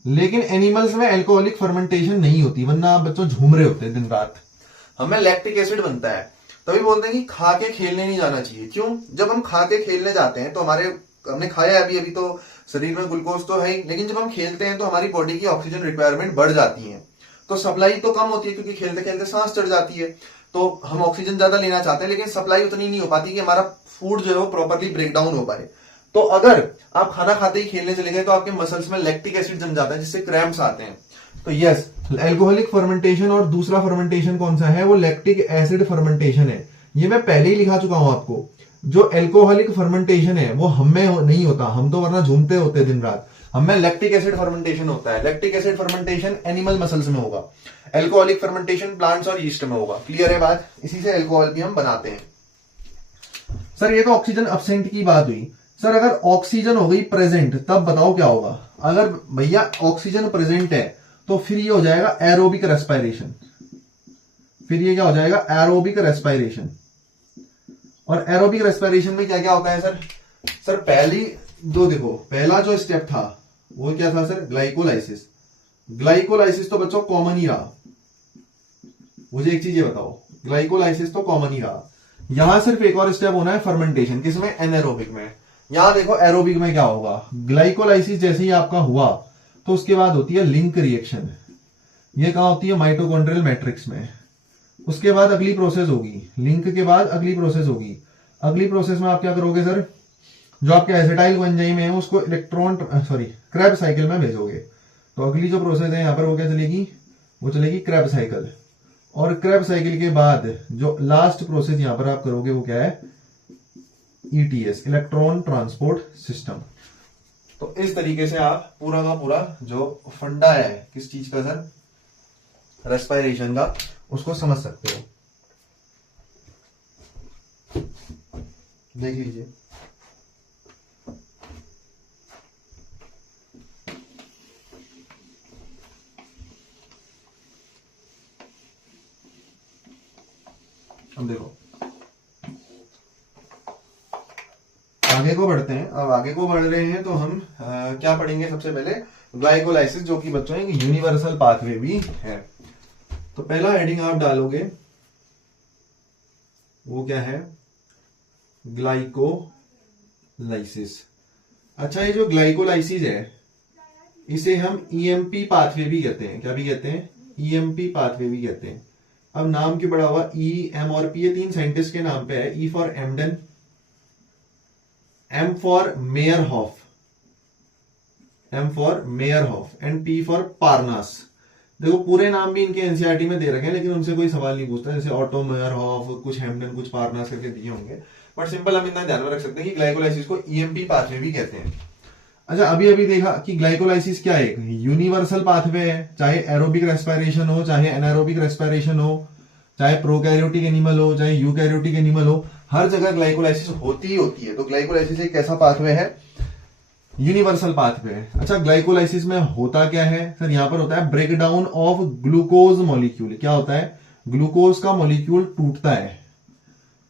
लेकिन एनिमल्स में एल्कोहलिक फर्मेंटेशन नहीं होती, वरना आप बच्चों झूम रहे होते हैं दिन रात। हमें लैक्टिक एसिड बनता है, तभी बोलते हैं कि खा के खेलने नहीं जाना चाहिए। क्यों, जब हम खा के खेलने जाते हैं तो हमने खाया अभी तो शरीर में ग्लूकोज तो है ही, लेकिन जब हम खेलते हैं तो हमारी बॉडी की ऑक्सीजन रिक्वायरमेंट बढ़ जाती है। तो सप्लाई तो कम होती है क्योंकि खेलते खेलते सांस चढ़ जाती है, तो हम ऑक्सीजन ज्यादा लेना चाहते हैं, लेकिन सप्लाई उतनी नहीं हो पाती कि हमारा फूड जो है वो प्रॉपरली ब्रेक डाउन हो पाए। तो अगर आप खाना खाते ही खेलने चले गए तो आपके मसल्स में लैक्टिक एसिड जम जाता है, जिससे क्रैम्प्स आते हैं। तो यस, एल्कोहलिक फर्मेंटेशन और दूसरा फर्मेंटेशन कौन सा है, वो लैक्टिक एसिड फर्मेंटेशन है। ये मैं पहले ही लिखा चुका हूं आपको। जो एल्कोहलिक फर्मेंटेशन है वो हमें नहीं होता, हम तो वरना झूमते होते दिन रात। हमें लैक्टिक एसिड फर्मेंटेशन होता है। Lactic acid fermentation animal muscles में होगा, एल्कोहलिक फर्मेंटेशन प्लांट्स और यीस्ट में होगा। क्लियर है बात, इसी से एल्कोहल भी हम बनाते हैं। सर ये तो ऑक्सीजन अब्सेंट की बात हुई। सर अगर ऑक्सीजन हो गई प्रेजेंट, तब बताओ क्या होगा। अगर भैया ऑक्सीजन प्रेजेंट है तो फिर ये हो जाएगा एरोबिक रेस्पिरेशन। फिर ये क्या हो जाएगा, एरोबिक रेस्पिरेशन। और एरोबिक रेस्पिरेशन में क्या क्या होता है सर, सर पहली दो देखो, पहला जो स्टेप था वो क्या था सर, ग्लाइकोलाइसिस। ग्लाइकोलाइसिस तो बच्चों कॉमन ही रहा। मुझे एक चीज ये बताओ, ग्लाइकोलाइसिस तो कॉमन ही रहा। यहां सिर्फ एक और स्टेप होना है फर्मेंटेशन, किसमें, एनारोबिक में। यहां देखो एरोबिक में क्या होगा, ग्लाइकोलाइसिस जैसे ही आपका हुआ तो उसके बाद होती है लिंक रिएक्शन। ये कहां होती है, माइटोकॉन्ड्रियल मैट्रिक्स में। उसके बाद अगली प्रोसेस होगी, लिंक के बाद अगली प्रोसेस होगी। अगली प्रोसेस में आप क्या करोगे सर, जो आपके एसिटाइल एंजाइम है उसको क्रेब्स साइकिल में भेजोगे। तो अगली जो प्रोसेस है यहां पर वो क्या चलेगी, वो चलेगी क्रेब्स साइकिल। और क्रेब्स साइकिल के बाद जो लास्ट प्रोसेस यहां पर आप करोगे वो क्या है, ईटीएस, इलेक्ट्रॉन ट्रांसपोर्ट सिस्टम। तो इस तरीके से आप पूरा का पूरा जो फंडा है किस चीज का सर, रेस्पिरेशन का, उसको समझ सकते हो। देख लीजिए। अब देखो आगे को बढ़ते हैं। अब आगे को बढ़ रहे हैं तो हम क्या पढ़ेंगे, सबसे पहले ग्लाइकोलाइसिस, जो कि बच्चों एक यूनिवर्सल पाथवे भी है। तो पहला हेडिंग आप डालोगे वो क्या है, ग्लाइकोलाइसिस। अच्छा, ये जो ग्लाइकोलाइसिस है इसे हम ईएमपी पाथवे भी कहते हैं। क्या भी कहते हैं, ईएमपी पाथवे भी कहते हैं। अब नाम क्यों पड़ा हुआ, ई एम और पी, ये तीन साइंटिस्ट के नाम पे है। E for Embden, M for Meyerhof, M for Meyerhof and P for Parnas. देखो पूरे नाम भी इनके एनसीईआरटी में दे रखे हैं, लेकिन उनसे कोई सवाल नहीं पूछता, जैसे ऑटो मेयरहॉफ, कुछ हेम्पटन, कुछ पारनास करके दिए होंगे, बट सिंपल हम इतना ध्यान में रख सकते हैं कि ग्लाइकोलाइसिस को ईएमपी पाथवे भी कहते हैं। अच्छा, अभी अभी देखा कि ग्लाइकोलाइसिस क्या है, यूनिवर्सल पाथवे है, चाहे एरोबिक रेस्पिरेशन हो, चाहे एनारोबिक रेस्पिरेशन हो, चाहे प्रोकैरियोटिक एनिमल हो, चाहे यूकैरियोटिक एनिमल हो, हर जगह ग्लाइकोलाइसिस होती ही होती है। तो ग्लाइकोलाइसिस एक ऐसा पाथवे है, यूनिवर्सल पाथवे है। अच्छा, ग्लाइकोलाइसिस में होता क्या है सर, यहां पर होता है ब्रेकडाउन ऑफ ग्लूकोज मॉलिक्यूल। क्या होता है, ग्लूकोज का मॉलिक्यूल टूटता है,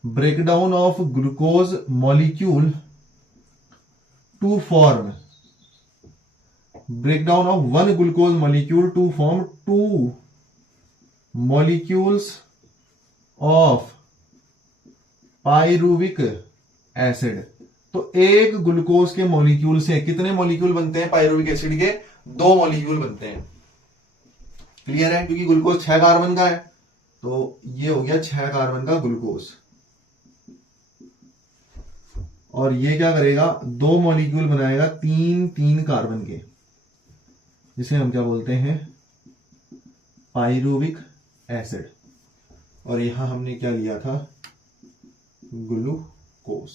breakdown of glucose molecule to form, breakdown of one glucose molecule to form two molecules of pyruvic acid। तो एक ग्लूकोज के मॉलिक्यूल से कितने मॉलिक्यूल बनते हैं, पायरुविक एसिड के 2 मॉलिक्यूल बनते हैं। क्लियर है, क्योंकि ग्लूकोज 6 कार्बन का है, तो ये हो गया 6 कार्बन का ग्लूकोज, और ये क्या करेगा, 2 मॉलिक्यूल बनाएगा 3 कार्बन के, जिसे हम क्या बोलते हैं, पायरुविक एसिड। और यहां हमने क्या लिया था, ग्लूकोज।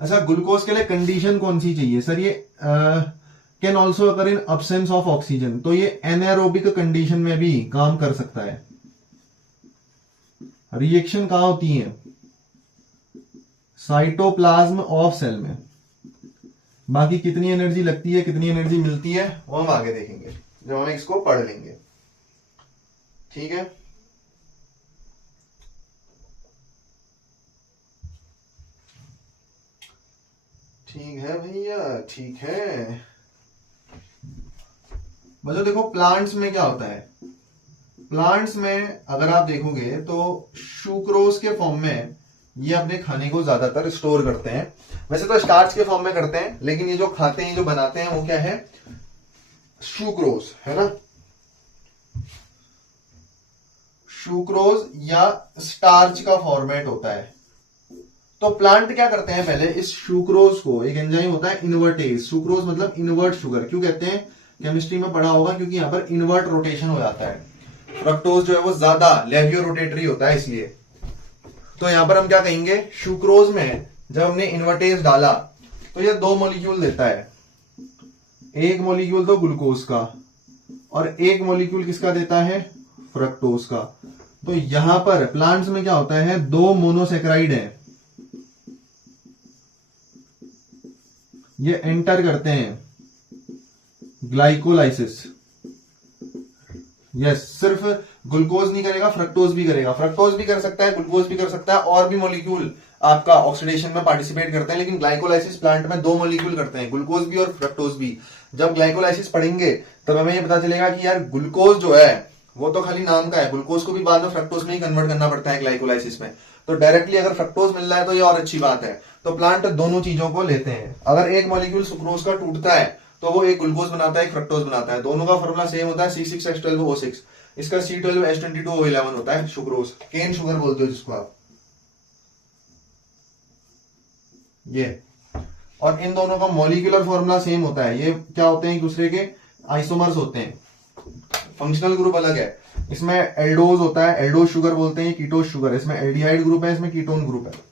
अच्छा, ग्लूकोज के लिए कंडीशन कौन सी चाहिए सर, ये can also occur in absence of oxygen. तो ये एनारोबिक कंडीशन में भी काम कर सकता है। रिएक्शन कहां होती है, साइटोप्लाज्म ऑफ सेल में। बाकी कितनी एनर्जी लगती है, कितनी एनर्जी मिलती है, वो हम आगे देखेंगे जब हम इसको पढ़ लेंगे। ठीक है, ठीक है भैया, ठीक है। बच्चों देखो, प्लांट्स में क्या होता है, प्लांट्स में अगर आप देखोगे तो सुक्रोज के फॉर्म में ये अपने खाने को ज्यादातर स्टोर करते हैं। वैसे तो स्टार्च के फॉर्म में करते हैं, लेकिन ये जो खाते हैं, जो बनाते हैं, वो क्या है, सुक्रोज है ना, सुक्रोज या स्टार्च का फॉर्मेट होता है। तो प्लांट क्या करते हैं, पहले इस सुक्रोज को, एक एंजाइम होता है इन्वर्टेज, सुक्रोज मतलब इन्वर्ट शुगर। क्यों कहते हैं, केमिस्ट्री में पढ़ा होगा, क्योंकि यहां पर इन्वर्ट रोटेशन हो जाता है। फ्रक्टोज जो है वो ज्यादा लेवियो रोटेटरी होता है, इसलिए। तो यहां पर हम क्या कहेंगे, सुक्रोज में जब हमने इन्वर्टेज डाला तो ये 2 मॉलिक्यूल देता है, एक मॉलिक्यूल तो ग्लूकोज का और एक मॉलिक्यूल किसका देता है, फ्रक्टोज का। तो यहां पर प्लांट्स में क्या होता है, 2 मोनोसेक्राइड है, ये एंटर करते हैं ग्लाइकोलाइसिस। यस, सिर्फ ग्लूकोज नहीं करेगा, फ्रक्टोज भी करेगा। फ्रक्टोज भी कर सकता है, ग्लूकोज भी कर सकता है, और भी मॉलिक्यूल आपका ऑक्सीडेशन में पार्टिसिपेट करते हैं, लेकिन ग्लाइकोलाइसिस प्लांट में 2 मॉलिक्यूल करते हैं, ग्लूकोज भी और फ्रक्टोज भी। जब ग्लाइकोलाइसिस पढ़ेंगे तब हमें ये पता चलेगा कि यार ग्लूकोज जो है वो तो खाली नाम का है, ग्लूकोज को भी बाद में फ्रक्टोज में ही कन्वर्ट करना पड़ता है ग्लाइकोलाइसिस में। तो डायरेक्टली अगर फ्रक्टोज मिल रहा है तो ये और अच्छी बात है। तो प्लांट दोनों चीजों को लेते हैं। अगर एक मॉलिक्यूल सुक्रोज का टूटता है तो वो एक ग्लूकोज बनाता है, एक फ्रक्टोज बनाता है। दोनों का फॉर्मूला सेम होता है, C6H12O6। इसका C12H22O11 होता है सुक्रोज, केन शुगर बोलते हो जिसको आप। ये और इन दोनों का मॉलिक्यूलर फॉर्मूला सेम होता है। ये क्या होते हैं, एक दूसरे के आइसोमर्स होते हैं, फंक्शनल ग्रुप अलग है। इसमें एल्डोज होता है, एल्डोज शुगर बोलते हैं, कीटोज शुगर। इसमें एल्डिहाइड ग्रुप है, इसमें कीटोन ग्रुप है।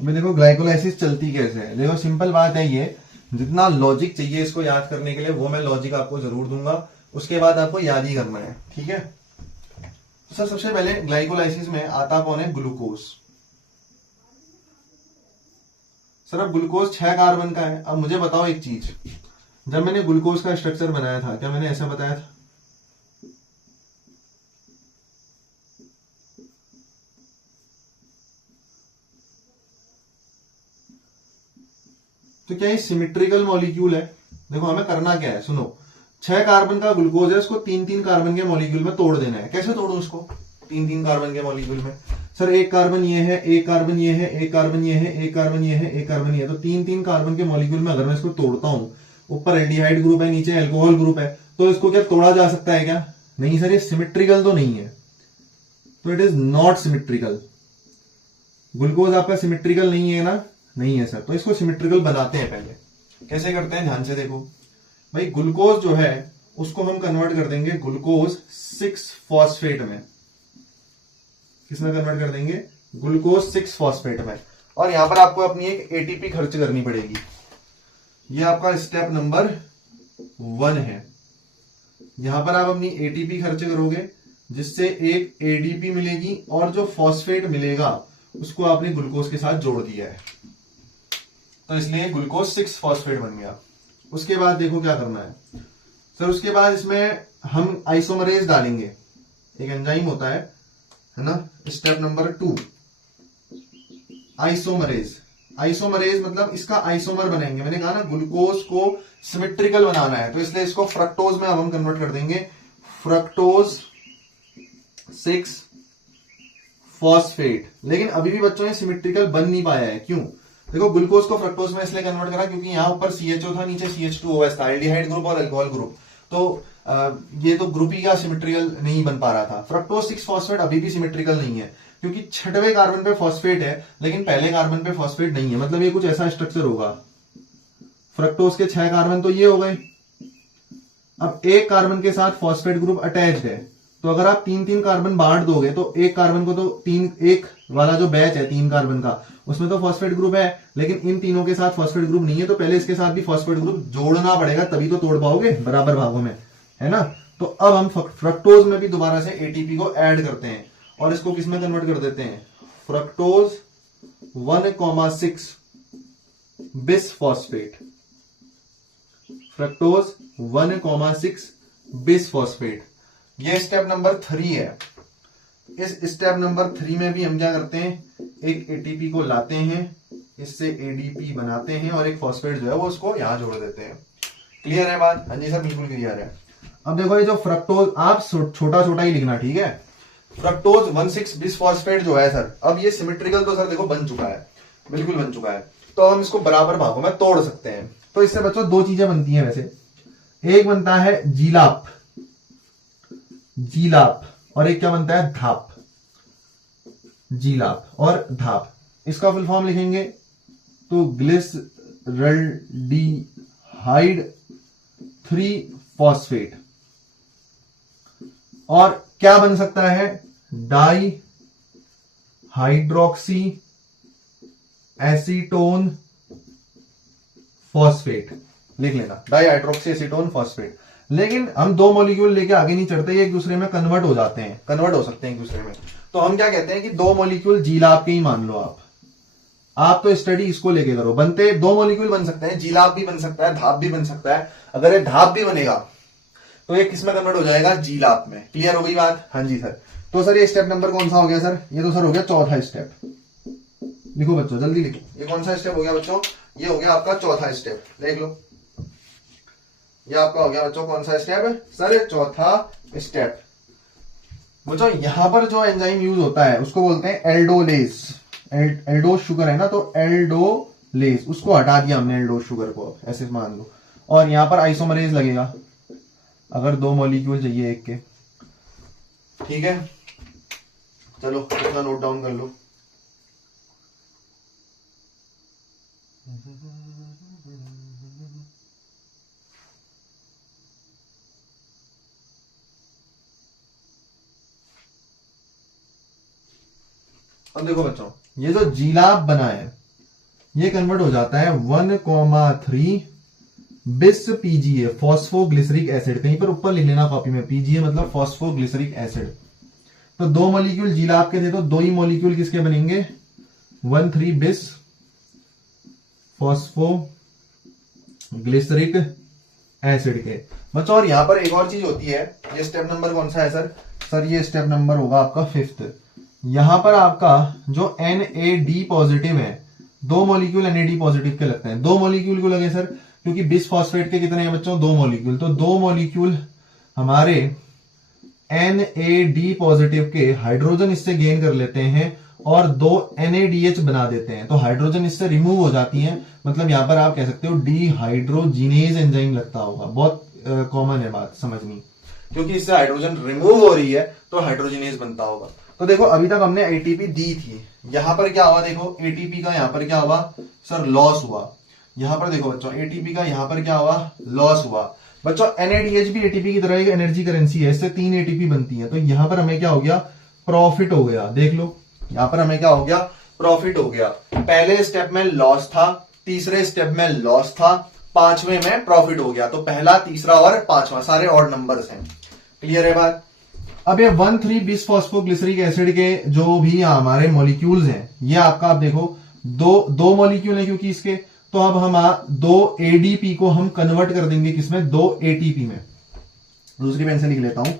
अभी देखो ग्लाइकोलाइसिस चलती कैसे है। देखो सिंपल बात है, ये जितना लॉजिक चाहिए इसको याद करने के लिए वो मैं लॉजिक आपको जरूर दूंगा, उसके बाद आपको याद ही करना है। ठीक है, तो सर सबसे पहले ग्लाइकोलाइसिस में आता कौन है, ग्लूकोज। सर अब ग्लूकोज 6 कार्बन का है। अब मुझे बताओ एक चीज, जब मैंने ग्लूकोज का स्ट्रक्चर बनाया था क्या मैंने ऐसा बताया था? तो क्या ये सिमेट्रिकल मॉलिक्यूल है? देखो हमें करना क्या है, सुनो, 6 कार्बन का ग्लूकोज है, इसको 3-3 कार्बन के मॉलिक्यूल में तोड़ देना है। कैसे तोड़ू उसको 3-3 कार्बन के मॉलिक्यूल में? सर एक कार्बन ये है, एक कार्बन ये है, एक कार्बन ये है, एक कार्बन ये है, एक कार्बन ये है, तो 3-3 कार्बन के मॉलिक्यूल में अगर मैं इसको तोड़ता हूं, ऊपर एल्डिहाइड ग्रुप है, नीचे एल्कोहल ग्रुप है, तो इसको क्या तोड़ा जा सकता है क्या? नहीं सर, ये सिमेट्रिकल तो नहीं है, तो it is not symmetrical. Glucose आपका सिमेट्रिकल नहीं है ना? नहीं है सर। तो इसको सिमेट्रिकल बनाते हैं। पहले कैसे करते हैं, ध्यान से देखो भाई। ग्लूकोज जो है उसको हम कन्वर्ट कर देंगे ग्लूकोज 6 फॉस्फेट में। किसमें कन्वर्ट कर देंगे? ग्लूकोज 6 फॉस्फेट में। और यहां पर आपको अपनी एक एटीपी खर्च करनी पड़ेगी। ये आपका स्टेप नंबर 1 है। यहां पर आप अपनी एटीपी खर्च करोगे, जिससे एक एडीपी मिलेगी, और जो फॉस्फेट मिलेगा उसको आपने ग्लूकोज के साथ जोड़ दिया है, तो इसलिए ग्लूकोज 6 फॉस्फेट बन गया। उसके बाद देखो क्या करना है सर, उसके बाद इसमें हम आइसोमरेज डालेंगे। एक एंजाइम होता है ना, स्टेप नंबर 2 आइसोमरेज। आइसोमरेज मतलब इसका आइसोमर बनाएंगे। मैंने कहा ना ग्लूकोज को सिमेट्रिकल बनाना है, तो इसलिए इसको फ्रक्टोज में अब हम कन्वर्ट कर देंगे, फ्रक्टोज 6 फॉस्फेट। लेकिन अभी भी बच्चों ने सिमेट्रिकल बन नहीं पाया है। क्यों? देखो ग्लूकोज को फ्रक्टोज में इसलिए कन्वर्ट करा क्योंकि यहां ऊपर CHO था, नीचे CH2OH था, एल्डिहाइड ग्रुप और अल्कोहल ग्रुप, तो ये तो ग्रुप ही का सिमेट्रिकल नहीं बन पा रहा था। फ्रक्टोज 6 फॉस्फेट अभी भी सिमेट्रिकल नहीं है, क्योंकि 6वें कार्बन पे फॉस्फेट है लेकिन पहले कार्बन पे फॉस्फेट नहीं है। मतलब ये कुछ ऐसा स्ट्रक्चर होगा। फ्रक्टोज के 6 कार्बन तो ये हो गए। अब एक कार्बन के साथ फॉस्फेट ग्रुप अटैच्ड है, तो अगर आप 3-3 कार्बन बांट दोगे तो एक कार्बन को तो एक वाला जो बैच है 3 कार्बन का, उसमें तो फॉस्फेट ग्रुप है, लेकिन इन तीनों के साथ फॉस्फेट ग्रुप नहीं है, तो पहले इसके साथ भी फॉस्फेट ग्रुप जोड़ना पड़ेगा, तभी तो तोड़ पाओगे बराबर भागों में, है ना। तो अब हम फ्रक्टोज में भी दोबारा से एटीपी को ऐड करते हैं और इसको किस में कन्वर्ट कर देते हैं, fructose 1,6 bis phosphate. Fructose 1,6 bis phosphate. ये स्टेप नंबर 3 है। इस स्टेप नंबर 3 में भी हम क्या करते हैं, एक एटीपी को लाते हैं, इससे एडीपी बनाते हैं और एक फॉस्फेट जो है वो उसको यहां जोड़ देते हैं। क्लियर है बात? हाँ जी सर, बिल्कुल क्लियर है। अब देखो ये जो फ्रक्टोज, आप छोटा छोटा ही लिखना, ठीक है। फ्रक्टोज 1,6 बिस फॉस्फेट जो है सर, अब ये सिमेट्रिकल तो सर देखो बन चुका है, बिल्कुल बन चुका है, तो हम इसको बराबर भागों में तोड़ सकते हैं। तो इससे बच्चों 2 चीजें बनती हैं वैसे, एक बनता है जीलाप, जीलाप, और एक क्या बनता है, धाप। जीलाप और धाप, इसका फुल फॉर्म लिखेंगे तो ग्लिसरल्डिहाइड 3 फॉस्फेट। और क्या बन सकता है, डाई हाइड्रोक्सी एसीटोन फॉस्फेट। लिख लेना, डाई हाइड्रोक्सी एसीटोन फॉस्फेट। लेकिन हम 2 मॉलिक्यूल लेके आगे नहीं चढ़ते, ये एक दूसरे में कन्वर्ट हो जाते हैं, कन्वर्ट हो सकते हैं एक दूसरे में। तो हम क्या कहते हैं कि 2 मॉलिक्यूल जीलाप के ही मान लो आप तो स्टडी इसको लेके करो। बनते 2 मॉलिक्यूल बन सकते हैं, जीलाप भी बन सकता है, धाप भी बन सकता है। अगर ये धाप भी बनेगा तो ये किस में कन्वर्ट हो जाएगा, जीलाप में। क्लियर हो गई बात? हाँ जी सर। तो सर ये स्टेप नंबर कौन सा हो गया सर, ये तो सर हो गया चौथा स्टेप। लिखो बच्चों, जल्दी लिखो, ये कौन सा स्टेप हो गया बच्चों, ये हो गया आपका चौथा स्टेप। देख लो, ये आपका हो गया बच्चों कौन सा स्टेप सर, चौथा स्टेप। बच्चों यहां पर जो एंजाइम यूज होता है उसको बोलते हैं एल्डोलेस। एल्डोज शुगर है ना, तो एल्डोलेस, उसको हटा दिया हमने एल्डोज शुगर को, ऐसे मान लो। और यहां पर आइसोमरेज लगेगा अगर 2 मॉलिक्यूल चाहिए एक के, ठीक है। चलो इतना नोट डाउन कर लो। अब देखो बच्चों, ये जो जीलाप बना है ये कन्वर्ट हो जाता है 1,3 बिस पीजीए, फॉस्फोग्लिसरिक एसिड। कहीं पर ऊपर लिख लेना कॉपी में, पीजीए मतलब फॉस्फोग्लिसरिक एसिड। तो 2 मॉलिक्यूल जीलाप के थे, तो 2 ही मॉलिक्यूल किसके बनेंगे, 1,3 बिस फॉस्फोग्लिसरिक एसिड के। बच्चों और यहां पर एक और चीज होती है, ये स्टेप नंबर कौन सा है सर? सर ये स्टेप नंबर होगा आपका 5th। यहां पर आपका जो NAD पॉजिटिव है, 2 मॉलिक्यूल NAD पॉजिटिव के लगते हैं। 2 मॉलिक्यूल क्यों लगे सर? क्योंकि बिसफॉस्फेट के कितने हैं बच्चों? 2 मॉलिक्यूल। तो 2 मॉलिक्यूल हमारे NAD पॉजिटिव के हाइड्रोजन इससे गेन कर लेते हैं और 2 NADH बना देते हैं, तो हाइड्रोजन इससे रिमूव हो जाती हैं। मतलब यहां पर आप कह सकते हो डिहाइड्रोजिनेज एंजाइम लगता होगा। बहुत कॉमन है बात समझनी, क्योंकि इससे हाइड्रोजन रिमूव हो रही है तो हाइड्रोजिनेज बनता होगा। तो देखो अभी तक हमने एटीपी दी थी, यहां पर क्या हुआ? देखो एटीपी का यहां पर क्या हुआ सर? लॉस हुआ। यहां पर देखो बच्चों एटीपी का यहां पर क्या हुआ? लॉस हुआ। बच्चों NADH भी एटीपी की तरह एक एनर्जी करेंसी है, इससे 3 एटीपी बनती है। तो यहां पर हमें क्या हो गया? प्रॉफिट हो गया। देख लो यहां पर हमें क्या हो गया? प्रॉफिट हो गया। पहले स्टेप में लॉस था, तीसरे स्टेप में लॉस था, पांचवें में प्रॉफिट हो गया। तो पहला, तीसरा और पांचवा सारे ऑड नंबर्स हैं। क्लियर है बात? अब ये 1,3 बिसफॉस्फोग्लिसरिक एसिड के जो भी हमारे मॉलिक्यूल्स हैं, ये आपका आप देखो दो मॉलिक्यूल है क्योंकि इसके, तो अब हम 2 ADP को हम कन्वर्ट कर देंगे किसमें? 2 ATP में। दूसरी पेन से लिख लेता हूं।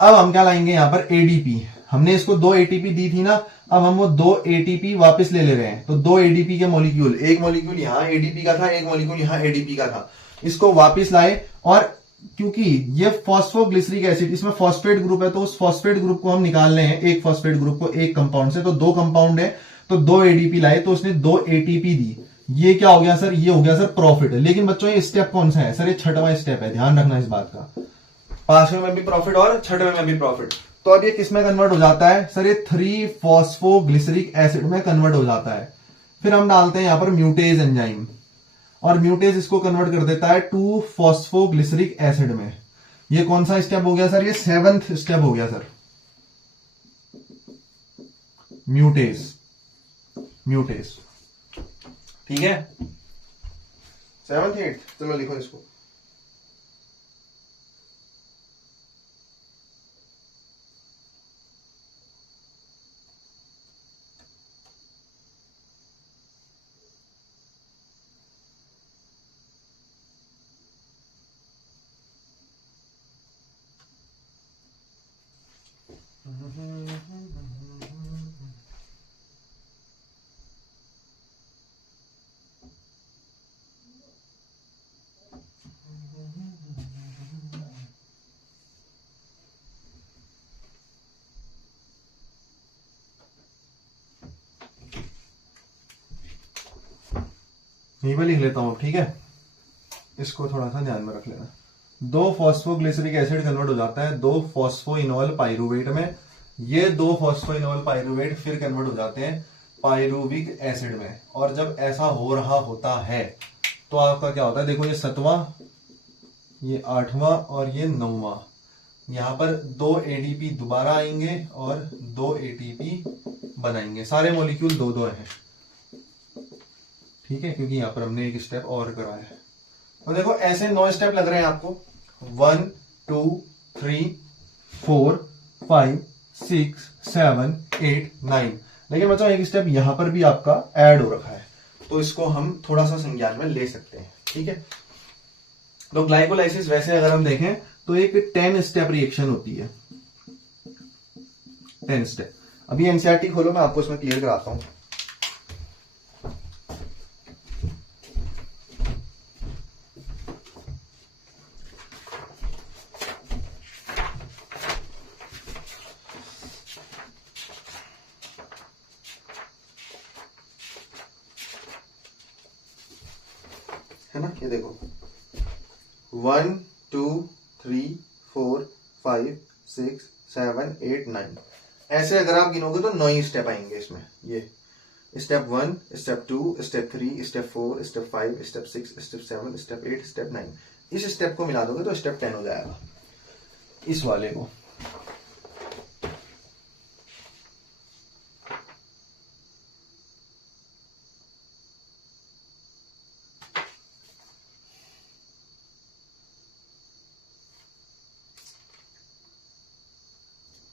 अब हम क्या लाएंगे यहां पर? ADP। हमने इसको 2 ATP दी थी ना, अब हम वो 2 ATP वापस ले रहे हैं। तो 2 ADP के मॉलिक्यूल, एक मॉलिक्यूल यहां ADP का था, एक मॉलिक्यूल यहां ADP का था, इसको वापस लाए। और क्योंकि ये फॉस्फोग्लिसरिक एसिड, इसमें फॉस्फेट ग्रुप है, तो उस फॉस्फेट ग्रुप को हम निकाल रहे हैं, एक फॉस्फेट ग्रुप को एक कंपाउंड से। तो 2 कंपाउंड है, तो 2 ADP लाए, तो उसने 2 ATP दी। ये क्या हो गया सर? ये हो गया सर प्रॉफिट। लेकिन बच्चों ये स्टेप कौन सा है सर? ये 6वां स्टेप है, ध्यान रखना इस बात का। 5वें में भी प्रॉफिट और 6वें में भी प्रॉफिट। तो अब ये किस में कन्वर्ट हो जाता है सर? ये 3 फॉस्फोग्लिसरिक एसिड में कन्वर्ट हो जाता है। फिर हम डालते हैं यहां पर म्यूटेज एंजाइम, और म्यूटेज इसको कन्वर्ट कर देता है 2 फॉस्फोग्लिसरिक एसिड में। ये कौन सा स्टेप हो गया सर? ये 7th स्टेप हो गया सर, म्यूटेज। म्यूटेज ठीक है, 7th 8th। चलो लिखो इसको। यहीं पर लिख लेता हूं, ठीक है? इसको थोड़ा सा ध्यान में रख लेना। 2 फॉस्फोग्लिसरिक एसिड कन्वर्ट हो जाता है 2 फॉस्फोइनोल पाइरुवेट में। ये 2 फॉस्फोइनोल पाइरुवेट फिर कन्वर्ट हो जाते हैं पाइरुविक एसिड में। और जब ऐसा हो रहा होता है तो आपका क्या होता है? देखो ये 7वां, ये 8वां और ये 9वां। यहां पर 2 ADP दोबारा आएंगे और 2 ATP बनाएंगे। सारे मॉलिक्यूल 2-2 हैं, ठीक है? क्योंकि यहां पर हमने एक स्टेप और कराया है। तो देखो ऐसे 9 स्टेप लग रहे हैं आपको। 1 2 3 4 5 6 7 8 9। लेकिन बच्चों एक स्टेप यहां पर भी आपका ऐड हो रखा है, तो इसको हम थोड़ा सा संज्ञान में ले सकते हैं, ठीक है? तो ग्लाइकोलाइसिस वैसे अगर हम देखें तो एक 10 स्टेप रिएक्शन होती है। 10 स्टेप। अभी एनसीईआरटी खोलो, मैं आपको इसमें क्लियर कराता हूं। है ना, ये देखो 1 2 3 4 5 6 7 8 9। ऐसे अगर आप गिनोगे तो 9 ही स्टेप आएंगे इसमें। ये step 1, step 2, step 3, step 4, step 5, step 6, step 7, step 8, step 9। इस स्टेप को मिला दोगे तो स्टेप 10 हो जाएगा इस वाले को।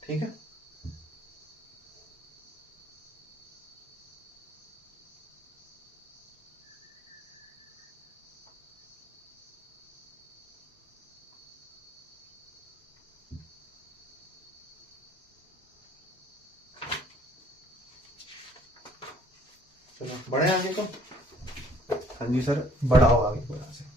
ठीक है, चलो बढ़े आगे को। हाँ जी सर, बढ़ाओ आगे को यहाँ से।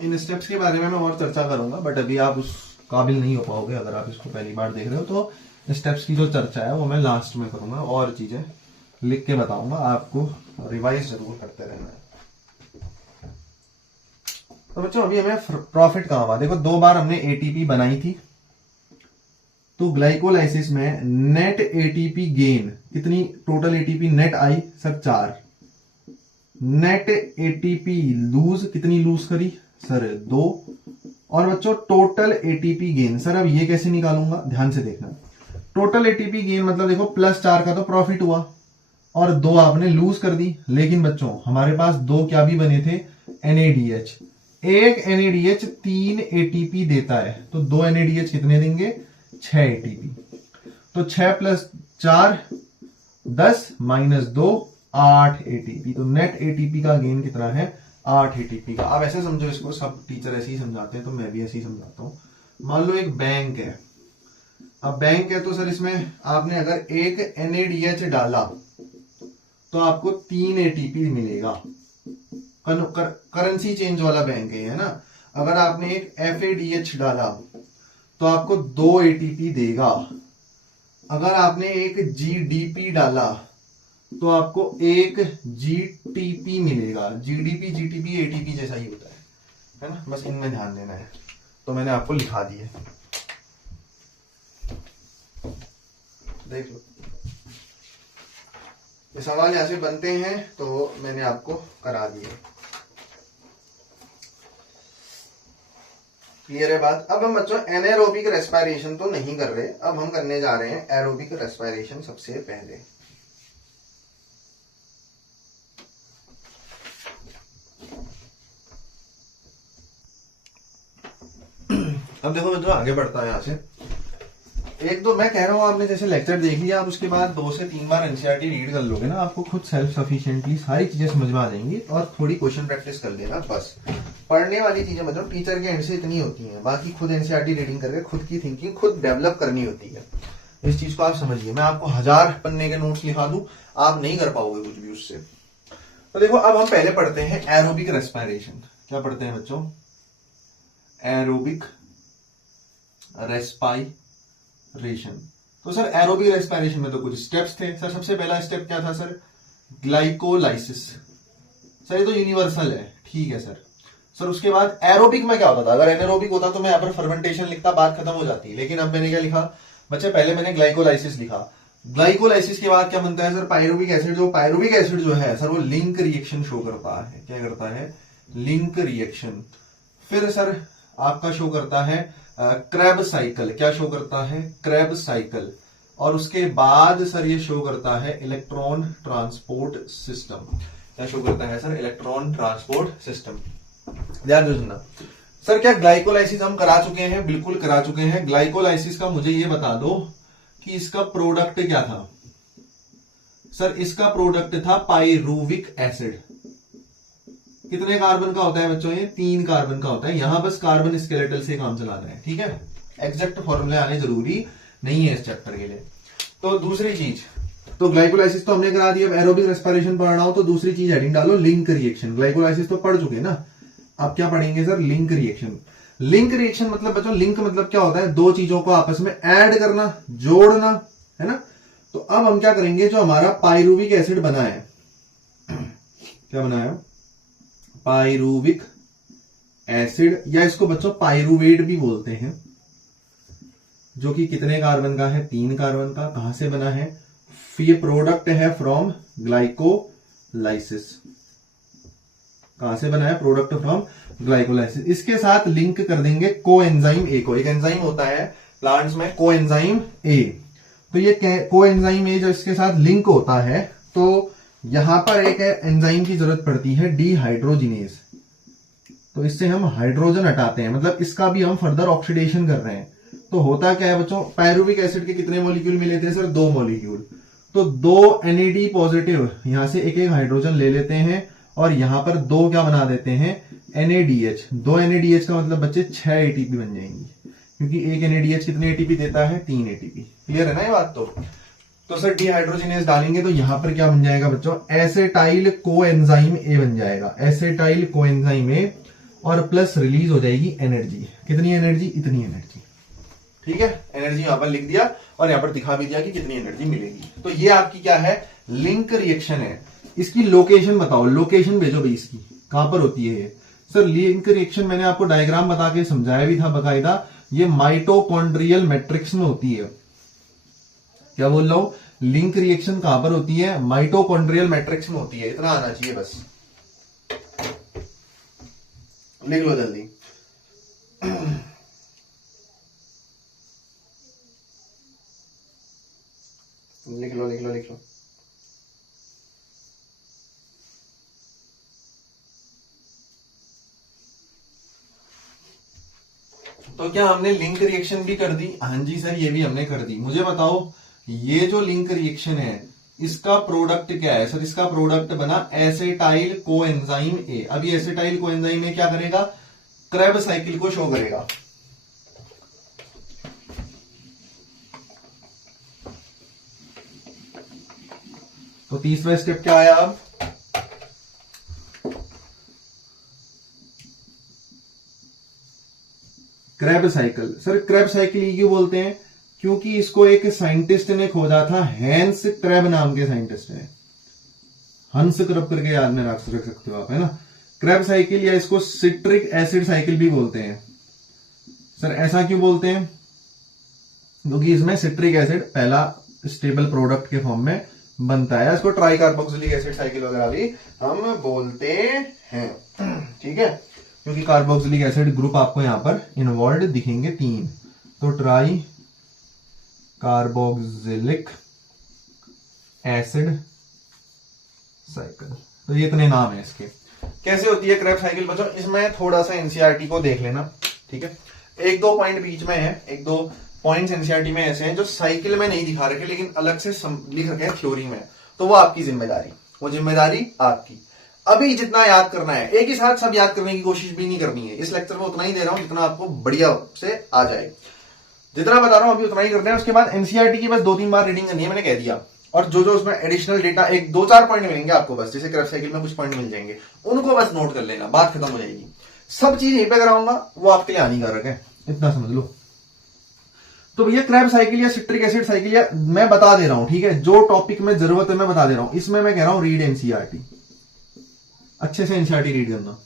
इन स्टेप्स के बारे में मैं और चर्चा करूंगा, बट अभी आप उस काबिल नहीं हो पाओगे अगर आप इसको पहली बार देख रहे हो। तो स्टेप्स की जो चर्चा है वो मैं लास्ट में करूंगा, और चीजें लिख के बताऊंगा, आपको रिवाइज जरूर करते रहना है। तो बच्चों अभी हमें प्रॉफिट कहाँ हुआ, देखो 2 बार हमने एटीपी बनाई थी, तो ग्लाइकोलाइसिस में नेट एटीपी गेन कितनी, टोटल एटीपी नेट आई सर 4। नेट एटीपी लूज कितनी लूज करी सर 2। और बच्चों टोटल एटीपी गेन, सर अब ये कैसे निकालूंगा, ध्यान से देखना। टोटल एटीपी गेन मतलब देखो +4 का तो प्रॉफिट हुआ और 2 आपने लूज कर दी। लेकिन बच्चों हमारे पास 2 क्या भी बने थे, NADH। एक NADH 3 एटीपी देता है, तो 2 NADH कितने देंगे, 6 एटीपी। तो 6 + 4 10 - 2 8 एटीपी। तो नेट एटीपी का गेन कितना है, 8 एटीपी का। आप ऐसे समझो इसको, सब टीचर ऐसे ही समझाते हैं तो मैं भी ऐसे ही समझाता हूं। मान लो एक बैंक है, अब बैंक है तो सर इसमें आपने अगर एक NADH डाला तो आपको 3 एटीपी मिलेगा। करेंसी चेंज वाला बैंक है ना। अगर आपने एक FADH डाला तो आपको 2 एटीपी देगा। अगर आपने एक GDP डाला तो आपको 1 GTP मिलेगा। GDP GTP ATP जैसा ही होता है ना, बस इनमें ध्यान देना है। तो मैंने आपको लिखा दिए, देख लो। ये सवाल यहां से बनते हैं तो मैंने आपको करा दिए। क्लियर है बात। अब हम बच्चों एनारोबिक रेस्पिरेशन तो नहीं कर रहे, अब हम करने जा रहे हैं एरोबिक रेस्पिरेशन। सबसे पहले अब देखो बच्चों आगे बढ़ता है यहां से। एक तो मैं कह रहा हूं, आपने जैसे लेक्चर देख लिया, आप उसके बाद 2 से 3 बार एनसीईआरटी रीड कर लोगे ना, आपको खुद सेल्फ सफिशिएंटली सारी चीजें समझ में आ जाएंगी। और थोड़ी क्वेश्चन प्रैक्टिस कर लेना बस। पढ़ने वाली चीजें मतलब टीचर के एंड से इतनी होती हैं, बाकी खुद एनसीईआरटी रीडिंग करके खुद की थिंकिंग खुद डेवलप करनी होती है। इस चीज को आप समझिए। मैं आपको 1000 पन्ने के नोट्स लिखा दूं, आप नहीं कर पाओगे कुछ भी उससे। तो देखो अब हम पहले पढ़ते हैं एरोबिक रेस्पिरेशन। क्या पढ़ते हैं बच्चों, एरोबिक रेस्पिरेशन। तो सर एरोबिक रेस्पिरेशन में तो कुछ स्टेप्स थे सर। सबसे पहला स्टेप क्या था सर, ग्लाइकोलाइसिस। सर ये तो यूनिवर्सल है, ठीक है सर। सर उसके बाद एरोबिक में क्या होता था, अगर एनारोबिक होता तो मैं यहाँ पर फर्मेंटेशन लिखता, बात खत्म हो जाती। लेकिन अब मैंने क्या लिखा बच्चे, पहले मैंने ग्लाइकोलाइसिस लिखा। ग्लाइकोलाइसिस के बाद क्या बनता है सर, पायरुविक एसिड। जो पायरुविक एसिड जो है सर वो लिंक रिएक्शन शो करता है। क्या करता है, लिंक रिएक्शन। फिर सर आपका शो करता है क्रेब साइकिल। क्या शो करता है, क्रेब साइकिल। और उसके बाद सर ये शो करता है इलेक्ट्रॉन ट्रांसपोर्ट सिस्टम। क्या शो करता है सर, इलेक्ट्रॉन ट्रांसपोर्ट सिस्टम। ध्यान दो सुनना सर। क्या ग्लाइकोलाइसिस हम करा चुके हैं, बिल्कुल करा चुके हैं। ग्लाइकोलाइसिस का मुझे ये बता दो कि इसका प्रोडक्ट क्या था सर। इसका प्रोडक्ट था पायरुविक एसिड। कितने कार्बन का होता है बच्चों, ये 3 कार्बन का होता है। यहां बस कार्बन स्केलेटल से काम चलाना है, ठीक है। एग्जैक्ट फॉर्मूले आने जरूरी नहीं है इस चैप्टर के लिए। तो दूसरी चीज, तो ग्लाइकोलाइसिस तो हमने करा दिया। अब एरोबिक रेस्पिरेशन पढ़ना हो तो दूसरी चीज हेडिंग डालो, लिंक रिएक्शन। ग्लाइकोलाइसिस तो पढ़ चुके ना, अब क्या पढ़ेंगे sir, link reaction. Link reaction मतलब बच्चों, लिंक मतलब क्या होता है, 2 चीजों को आपस में ऐड करना, जोड़ना, है ना। तो अब हम क्या करेंगे, जो हमारा पायरुविक एसिड बना है, क्या बनाया, पायरुविक एसिड, या इसको बच्चों पायरुवेट भी बोलते हैं, जो कि कितने कार्बन का है, 3 कार्बन का। कहां से बना है, ये प्रोडक्ट है फ्रॉम ग्लाइकोलाइसिस। कहां से बना है, प्रोडक्ट फ्रॉम ग्लाइकोलाइसिस। इसके साथ लिंक कर देंगे कोएंजाइम ए को। एक एंजाइम होता है प्लांट्स में, कोएंजाइम ए। तो ये कोएंजाइम ए जो इसके साथ लिंक होता है, तो यहां पर एक एंजाइम की जरूरत पड़ती है, डिहाइड्रोजिनेज। तो इससे हम हाइड्रोजन हटाते हैं, मतलब इसका भी हम फर्दर ऑक्सीडेशन कर रहे हैं। तो होता क्या है बच्चों, पायरुविक एसिड के कितने मॉलिक्यूल मिले थे सर, 2 मॉलिक्यूल। तो 2 NAD पॉजिटिव यहां से एक हाइड्रोजन ले लेते हैं और यहां पर 2 क्या बना देते हैं, NADH। 2 NADH का मतलब बच्चे 6 ATP बन जाएंगी, क्योंकि एक NADH कितने ATP देता है, 3 ATP। क्लियर है ना ये बात। तो सर डिहाइड्रोजिनेज डालेंगे तो यहां पर क्या बन जाएगा बच्चों, एसेटाइल कोएंजाइम ए बन जाएगा, एसेटाइल कोएंजाइम ए, और प्लस रिलीज हो जाएगी एनर्जी। कितनी एनर्जी, इतनी एनर्जी। ठीक है, एनर्जी यहां पर लिख दिया और यहां पर दिखा भी दिया कि कितनी एनर्जी मिलेगी। तो ये आपकी क्या है, लिंक रिएक्शन है। इसकी लोकेशन बताओ, लोकेशन भेजो भाई इसकी, कहां पर होती है ये। सर लिंक रिएक्शन मैंने आपको डायग्राम बता के समझाया भी था बकायदा, ये माइटोकॉन्ड्रियल मैट्रिक्स में होती है। क्या बोल रहा हूं, लिंक रिएक्शन कहां पर होती है, माइटोकॉन्ड्रियल मैट्रिक्स में होती है। इतना आना चाहिए बस, लिख लो जल्दी। लिख लो लिख लो लिख लो। तो क्या हमने लिंक रिएक्शन भी कर दी, हाँ जी सर ये भी हमने कर दी। मुझे बताओ ये जो लिंक रिएक्शन है इसका प्रोडक्ट क्या है। सर इसका प्रोडक्ट बना एसेटाइल कोएंजाइम ए। अभी एसेटाइल कोएंजाइम ए क्या करेगा, क्रेब साइकिल को शो करेगा। तो तीसरा स्टेप क्या आया अब, Krebs cycle. Sir Krebs cycle ये क्यों बोलते हैं, क्योंकि इसको एक साइंटिस्ट ने खोजा था, हैंस क्रेब नाम के साइंटिस्ट ने। हंस क्रेब करके याद में रख सकते हो आप, है ना। क्रेब साइकिल या इसको सिट्रिक एसिड साइकिल भी बोलते हैं। सर ऐसा क्यों बोलते हैं, क्योंकि इसमें सिट्रिक एसिड पहला स्टेबल प्रोडक्ट के फॉर्म में बनता है। इसको ट्राई कार्बोक्सिलिक एसिड साइकिल वगैरह भी हम बोलते हैं। ठीक है, क्योंकि कार्बोक्सिलिक एसिड ग्रुप आपको यहां पर इन्वॉल्व दिखेंगे 3। तो ट्राई कार्बोक्सिलिक एसिड साइकिल, तो ये इतने नाम है इसके। कैसे होती है क्रेब साइकिल बच्चों, इसमें थोड़ा सा एनसीईआरटी को देख लेना। ठीक है, 1-2 पॉइंट बीच में है, 1-2 पॉइंट्स एनसीईआरटी में ऐसे हैं जो साइकिल में नहीं दिखा रखे लेकिन अलग से लिख रखे हैं थ्योरी में। तो वो आपकी जिम्मेदारी, वो जिम्मेदारी आपकी। अभी जितना याद करना है, एक ही साथ सब याद करने की कोशिश भी नहीं करनी है। इस लेक्चर में उतना ही दे रहा हूं जितना आपको बढ़िया से आ जाए। जितना बता रहा हूं अभी उतना ही करते हैं। उसके बाद एनसीईआरटी की बस 2-3 बार रीडिंग करनी है, मैंने कह दिया। और जो जो उसमें एडिशनल डेटा 1-2-4 पॉइंट मिलेंगे आपको, बस जैसे क्रेब साइकिल में कुछ पॉइंट मिल जाएंगे, उनको बस नोट कर लेना, बात खत्म हो जाएगी। सब चीज यहीं पे कराऊंगा, वो आपके लिए हानिकारक है, इतना समझ लो। तो भैया क्रेब साइकिल या सिट्रिक एसिड साइकिल या मैं बता दे रहा हूं, ठीक है, जो टॉपिक में जरूरत है मैं बता दे रहा हूं। इसमें मैं कह रहा हूं रीड एनसीईआरटी, अच्छे से एनसीईआरटी रीड करना।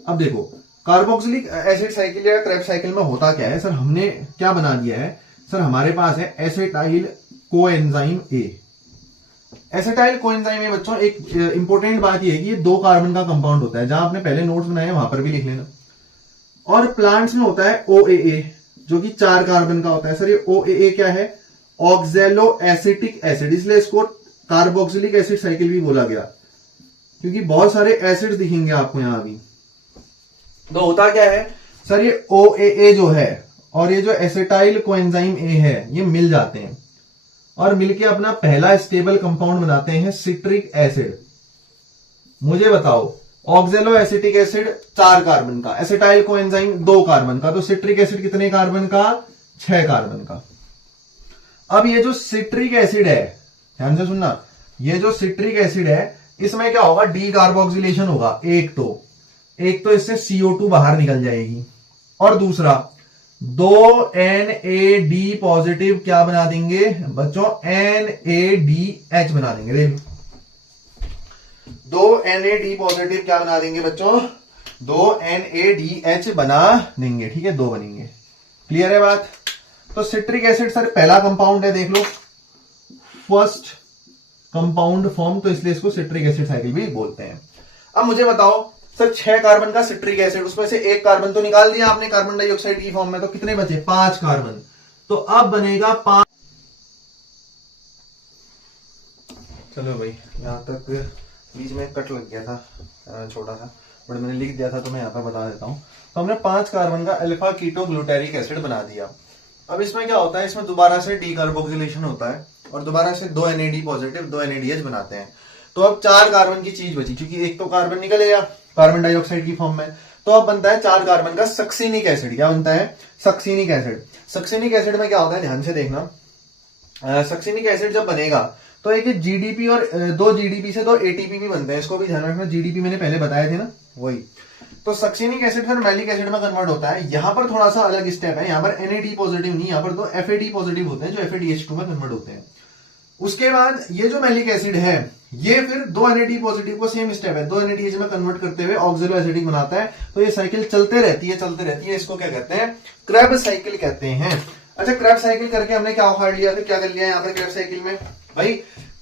अब देखो कार्बोक्सिलिक एसिड साइकिल या क्रेब साइकिल में होता क्या है। सर हमने क्या बना दिया है, सर हमारे पास है acetyl coenzyme A. Acetyl coenzyme A बच्चों एक इंपॉर्टेंट बात यह है कि ये 2 कार्बन का कंपाउंड होता है, जहां आपने पहले नोट्स बनाए वहां पर भी लिख लेना। और प्लांट्स में होता है OAA जो कि 4 कार्बन का होता है। सर ये OAA क्या है, ऑक्सैलो एसिटिक एसिड, इसलिए इसको कार्बोक्सिलिक एसिड साइकिल भी बोला गया, क्योंकि बहुत सारे एसिड दिखेंगे आपको यहां भी। तो होता क्या है सर, ये OAA जो है और ये जो एसेटाइल कोएंजाइम ए है ये मिल जाते हैं और मिलके अपना पहला स्टेबल कंपाउंड बनाते हैं सिट्रिक एसिड। मुझे बताओ ऑक्सैलो एसिटिक एसिड 4 कार्बन का, एसेटाइल कोएंजाइम 2 कार्बन का, तो सिट्रिक एसिड कितने कार्बन का, 6 कार्बन का। अब ये जो सिट्रिक एसिड है, ध्यान से सुनना, ये जो सिट्रिक एसिड है इसमें क्या होगा, डी कार्बोक्सिलेशन होगा। एक तो इससे CO2 बाहर निकल जाएगी और दूसरा 2 NAD पॉजिटिव क्या बना देंगे बच्चों, NADH बना देंगे। देख 2 NAD पॉजिटिव क्या बना देंगे बच्चों, 2 NADH बना देंगे। ठीक है, 2 बनेंगे। क्लियर है बात। तो सिट्रिक एसिड सर पहला कंपाउंड है, देख लो फर्स्ट कंपाउंड फॉर्म, तो इसलिए इसको सिट्रिक एसिड साइकिल भी बोलते हैं। अब मुझे बताओ सर 6 कार्बन का सिट्रिक एसिड, उसमें से 1 कार्बन तो निकाल दिया आपने कार्बन डाइऑक्साइड की फॉर्म में, तो कितने बचे, 5 कार्बन। तो अब बनेगा 5। चलो भाई यहां तक बीच में कट लग गया था छोटा सा, बट मैंने लिख दिया था तो मैं यहां पर बता देता हूं। तो हमने 5 कार्बन का अल्फा कीटो ग्लूटारिक एसिड बना दिया। अब इसमें क्या होता है, इसमें दोबारा से डीकार्बोक्सिलेशन होता है और दोबारा से 2 NAD पॉजिटिव 2 NADH बनाते हैं। तो अब 4 कार्बन की चीज बची, क्योंकि एक तो कार्बन निकलेगा कार्बन डाइऑक्साइड की फॉर्म में, तो अब बनता है 4 कार्बन का सक्सिनिक एसिड। क्या बनता है? Succinic acid. सक्सिनिक एसिड में क्या होता है, ध्यान से देखना। सक्सिनिक एसिड जब बनेगा तो एक जीडीपी और 2 जीडीपी से 2 एटीपी भी बनते हैं, इसको भी ध्यान रखना। जीडीपी मैंने पहले बताए थे ना, वही। तो सक्सिनिक एसिड फिर मैलिक एसिड में कन्वर्ट होता है। यहां पर थोड़ा सा अलग स्टेप है, यहां पर NAD पॉजिटिव नहीं, यहां पर 2 FAD पॉजिटिव होते हैं जो FADH2 में कन्वर्ट होते हैं। उसके बाद ये जो मैलिक एसिड है ये फिर 2 NAD पॉजिटिव को, सेम स्टेप है, 2 NADH में कन्वर्ट करते हुए ऑक्सिलो एसिडिक बनाता है। तो ये साइकिल चलते रहती है। इसको क्या कहते हैं? क्रैब साइकिल कहते हैं। अच्छा, क्रैब साइकिल करके हमने क्या उखाड़ लिया, फिर क्या कर लिया यहाँ पर क्रैब साइकिल में? भाई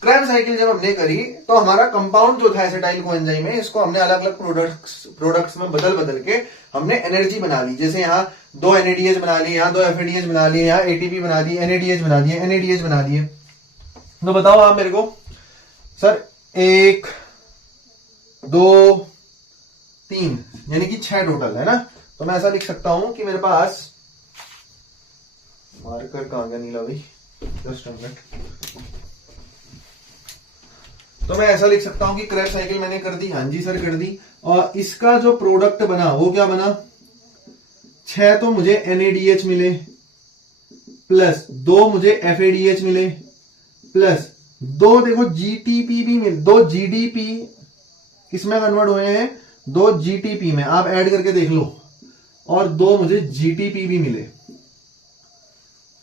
क्रैब साइकिल जब हमने करी तो हमारा कंपाउंड जो था एसिटाइल कोएंजाइम है, इसको हमने अलग अलग प्रोडक्ट्स में बदल के हमने एनर्जी बना ली। जैसे यहाँ 2 NADH बना लिए, यहाँ 2 FADH बना लिए, यहाँ ATP बना दिए, NADH बना दिए, NADH बना दिए। तो बताओ आप मेरे को, सर 1 2 3 यानी कि 6 टोटल है ना। तो मैं ऐसा लिख सकता हूं कि मेरे पास, मार्कर कहां गया नीला भाई, जस्ट मिनट। तो मैं ऐसा लिख सकता हूं कि क्रैब साइकिल मैंने कर दी, हाँ जी सर कर दी। और इसका जो प्रोडक्ट बना वो क्या बना? 6 तो मुझे NADH मिले, प्लस 2 मुझे FADH मिले, प्लस 2 देखो GTP भी मिले, 2 GDP किसमें कन्वर्ट हुए हैं? 2 GTP में, आप ऐड करके देख लो। और 2 मुझे GTP भी मिले।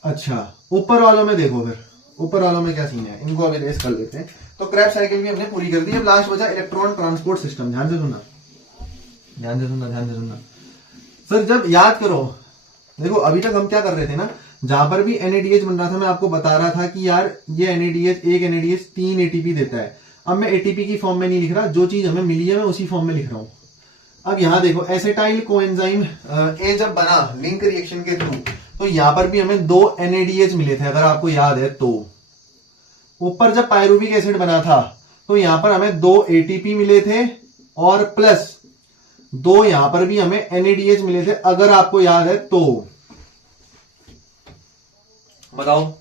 अच्छा, ऊपर वालों में देखो, फिर ऊपर वालों में क्या सीन है, इनको अभी रेस कर लेते हैं। तो क्रैब साइकिल भी हमने पूरी कर दी। अब लास्ट बचा इलेक्ट्रॉन ट्रांसपोर्ट सिस्टम। ध्यान से सुनना। सर जब याद करो, देखो अभी तक हम क्या कर रहे थे ना, जहां पर भी NADH बन रहा था मैं आपको बता रहा था कि यार ये NADH, एक NADH 3 ATP देता है। अब मैं ATP की फॉर्म में नहीं लिख रहा, जो चीज हमें मिली है मैं उसी फॉर्म में लिख रहा हूं। अब यहां देखो एसिटाइल कोएंजाइम ए जब बना लिंक रिएक्शन के थ्रू, तो यहां पर भी हमें 2 NADH मिले थे, अगर आपको याद है तो। ऊपर जब पायरुविक एसिड बना था तो यहां पर हमें 2 ATP मिले थे, और प्लस 2 यहां पर भी हमें NADH मिले थे, अगर आपको याद है तो। बताओ,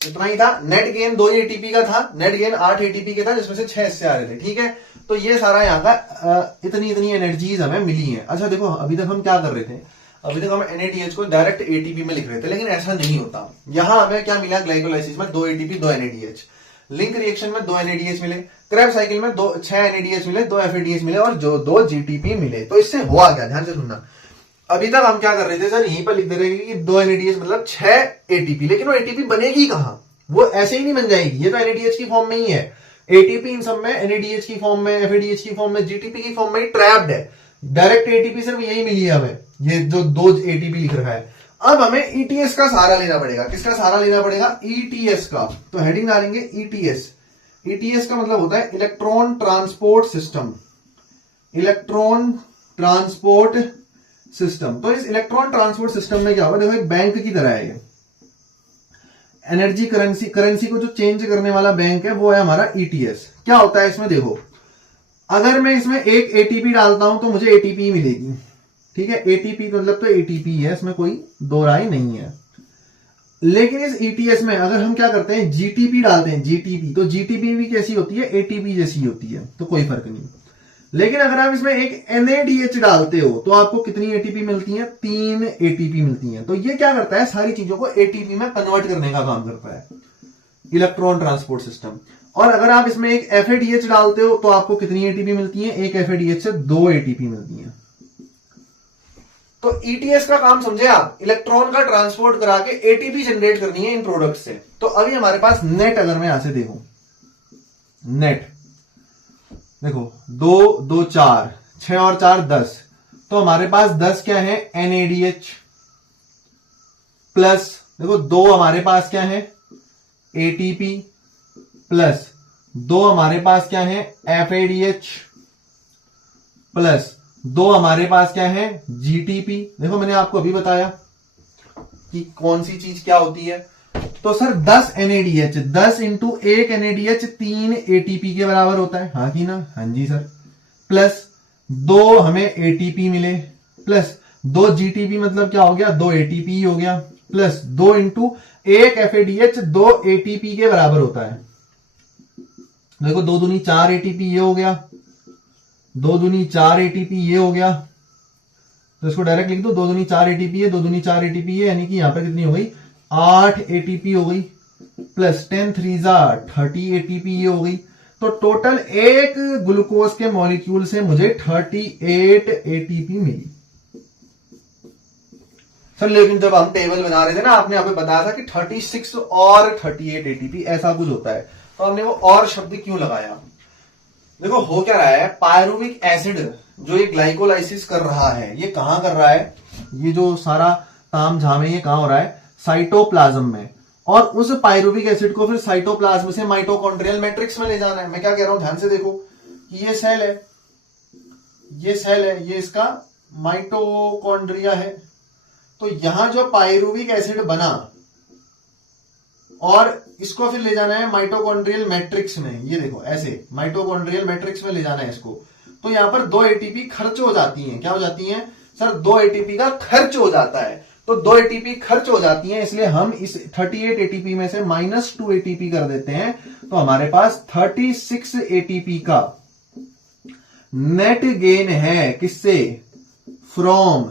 इतना ही था। नेट गेन 2 ATP का था, नेट गेन 8 ATP के था, जिसमें से 6 इससे आ रहे थे। ठीक है, तो ये सारा यहाँ का इतनी एनर्जीज हमें मिली है। अच्छा देखो, अभी तक हम क्या कर रहे थे, अभी तक हम NADH को डायरेक्ट ATP में लिख रहे थे, लेकिन ऐसा नहीं होता। यहां हमें क्या मिला ग्लाइकोलाइसिस में? 2 ATP 2 NADH। लिंक रिएक्शन में 2 NADH मिले, क्रैब साइकिल में 6 NADH मिले, 2 FADH मिले और जो 2 GTP मिले। तो इससे हुआ क्या, ध्यान से सुनना। अभी तक हम क्या कर रहे थे सर, यहीं पर लिख दे रहे कि 2 NADH मतलब 6 ATP, लेकिन वो ATP बनेगी कहां? वो ऐसे ही नहीं बन जाएगी, ये तो NADH की फॉर्म में ही है। ATP इन सब में NADH की फॉर्म में, FADH की फॉर्म में, GTP की फॉर्म में ट्रैप्ड है। डायरेक्ट ATP सिर्फ यही मिली है हमें, ये जो 2 ATP लिख रखा है। अब हमें ETS का सहारा लेना पड़ेगा। किसका सहारा लेना पड़ेगा? ETS का। तो हेडिंग डालेंगे ETS। ETS का मतलब होता है electron transport system. Electron transport system. तो इस इलेक्ट्रॉन ट्रांसपोर्ट सिस्टम में क्या होगा, देखो एक बैंक की तरह है ये। एनर्जी करेंसी को जो चेंज करने वाला बैंक है वो है हमारा ETS। क्या होता है इसमें, देखो अगर मैं इसमें एक ATP डालता हूं तो मुझे ATP मिलेगी। ठीक है, ATP मतलब तो ATP है, इसमें कोई दो राय नहीं है। लेकिन इस ETS में अगर हम क्या करते हैं, GTP डालते हैं, GTP, तो GTP भी कैसी होती है? ATP जैसी होती है, तो कोई फर्क नहीं। लेकिन अगर आप इसमें एक NADH डालते हो तो आपको कितनी ATP मिलती है? 3 ATP मिलती है। तो ये क्या करता है, सारी चीजों को ATP में कन्वर्ट करने का काम करता है, इलेक्ट्रॉन ट्रांसपोर्ट सिस्टम। और अगर आप इसमें एक FADH डालते हो तो आपको कितनी ATP मिलती है? एक FADH से 2 ATP मिलती है। तो ETS का काम समझे आप, इलेक्ट्रॉन का ट्रांसपोर्ट करा के ATP जनरेट करनी है इन प्रोडक्ट से। तो अभी हमारे पास नेट, अगर मैं यहां से देखूं नेट, देखो 2 2 4 6 और 4 10, तो हमारे पास 10 क्या है? NADH, प्लस देखो 2 हमारे पास क्या है? ATP, प्लस 2 हमारे पास क्या है? FADH, प्लस 2 हमारे पास क्या है? GTP। देखो मैंने आपको अभी बताया कि कौन सी चीज क्या होती है। तो sir 10 NADH, 10 into 1 NADH 3 ATP के बराबर होता है, हाँ कि ना? हाँ जी सर। प्लस 2 हमें ATP मिले, प्लस 2 GTP मतलब क्या हो गया? 2 ATP हो गया, प्लस 2 इंटू 1 FADH 2 ATP के बराबर होता है। देखो 2 दूनी 4 एटीपी ये हो गया, 2 दूनी 4 एटीपी ये हो गया, तो इसको डायरेक्ट लिख दो, 2 दूनी 4 एटीपी है, 2 दूनी 4 एटीपी है, यानी कि यहां पर कितनी हो गई 8 एटीपी हो गई, प्लस 10 3 30 एटीपी ये हो गई। तो टोटल एक ग्लूकोज के मॉलिक्यूल से मुझे 38 एटीपी मिली। सर लेकिन जब हम टेबल बना रहे थे ना, आपने यहाँ पे बताया था कि 36 और 38 एटीपी ऐसा कुछ होता है, तो हमने वो और शब्द क्यों लगाया? देखो हो क्या रहा है, पायरुविक एसिड जो ये ग्लाइकोलाइसिस कर रहा है, ये कहां कर रहा है? ये जो सारा ताम झाम है ये कहां हो रहा है? साइटोप्लाज्म में। और उस पायरुविक एसिड को फिर साइटोप्लाज्म से माइटोकॉन्ड्रियल मैट्रिक्स में ले जाना है। मैं क्या कह रहा हूं, ध्यान से देखो कि ये सेल है, ये सेल है, ये इसका माइटोकॉन्ड्रिया है। तो यहां जो पायरुविक एसिड बना और इसको फिर ले जाना है माइटोकॉन्ड्रियल मैट्रिक्स में, ये देखो ऐसे माइटोकॉन्ड्रियल मैट्रिक्स में ले जाना है इसको। तो यहां पर 2 एटीपी खर्च हो जाती हैं। क्या हो जाती हैं सर? 2 एटीपी का खर्च हो जाता है। तो 2 एटीपी खर्च हो जाती हैं, इसलिए हम इस 38 एटीपी में से -2 एटीपी कर देते हैं। तो हमारे पास 36 एटीपी का नेट गेन है। किससे? From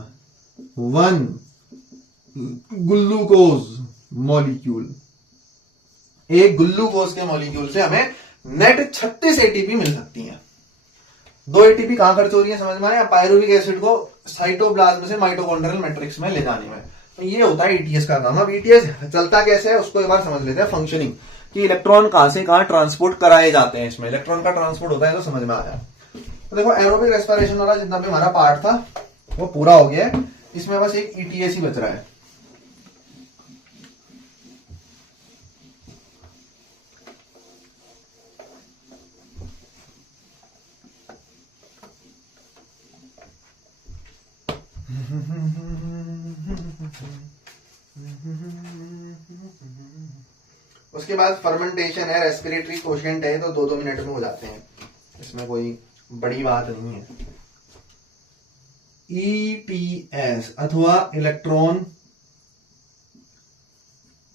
1 glucose molecule. एक ग्लूकोज के मॉलिक्यूल से हमें नेट 36 एटीपी मिल सकती है। 2 एटीपी कहां खर्च हो रही है समझ में आया? पायरुविक एसिड को साइटोप्लाज्म से माइटोकॉन्ड्रियल मैट्रिक्स में ले जाने में। तो ये होता है ईटीएस का काम। अब ईटीएस चलता कैसे है उसको एक बार समझ लेते हैं, फंक्शनिंग, कि इलेक्ट्रॉन कहां से कहां ट्रांसपोर्ट कराए जाते हैं। इसमें इलेक्ट्रॉन का ट्रांसपोर्ट होता है, तो समझ में आया। तो देखो एरोबिक रेस्पिरेशन वाला जितना भी हमारा पार्ट था वो पूरा हो गया है। इसमें बस एक ईटीएस ही बच रहा है। उसके बाद फर्मेंटेशन है, रेस्पिरेटरी कोशिएंट है, तो 2-2 मिनट में हो जाते हैं, इसमें कोई बड़ी बात नहीं है। ईटीएस अथवा इलेक्ट्रॉन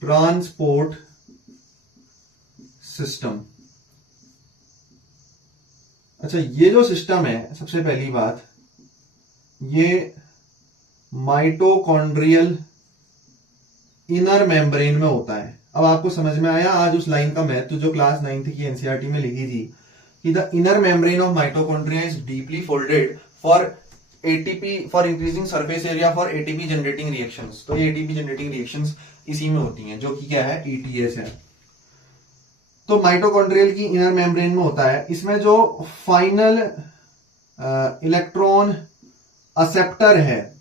ट्रांसपोर्ट सिस्टम। अच्छा, ये जो सिस्टम है, सबसे पहली बात, ये माइटोकॉन्ड्रियल इनर मेम्ब्रेन में होता है। अब आपको समझ में आया आज उस लाइन का महत्व जो क्लास 9th की एनसीईआरटी में लिखी थी कि the inner membrane of mitochondria is deeply folded for ATP, for increasing surface area for ATP generating reactions. तो ये एटीपी जनरेटिंग रिएक्शंस इसी में होती हैं, जो कि क्या है? ईटीएस है। तो माइटोकॉन्ड्रियल की इनर मेम्ब्रेन में होता है। इसमें जो फाइनल इलेक्ट्रॉन एक्सेप्टर है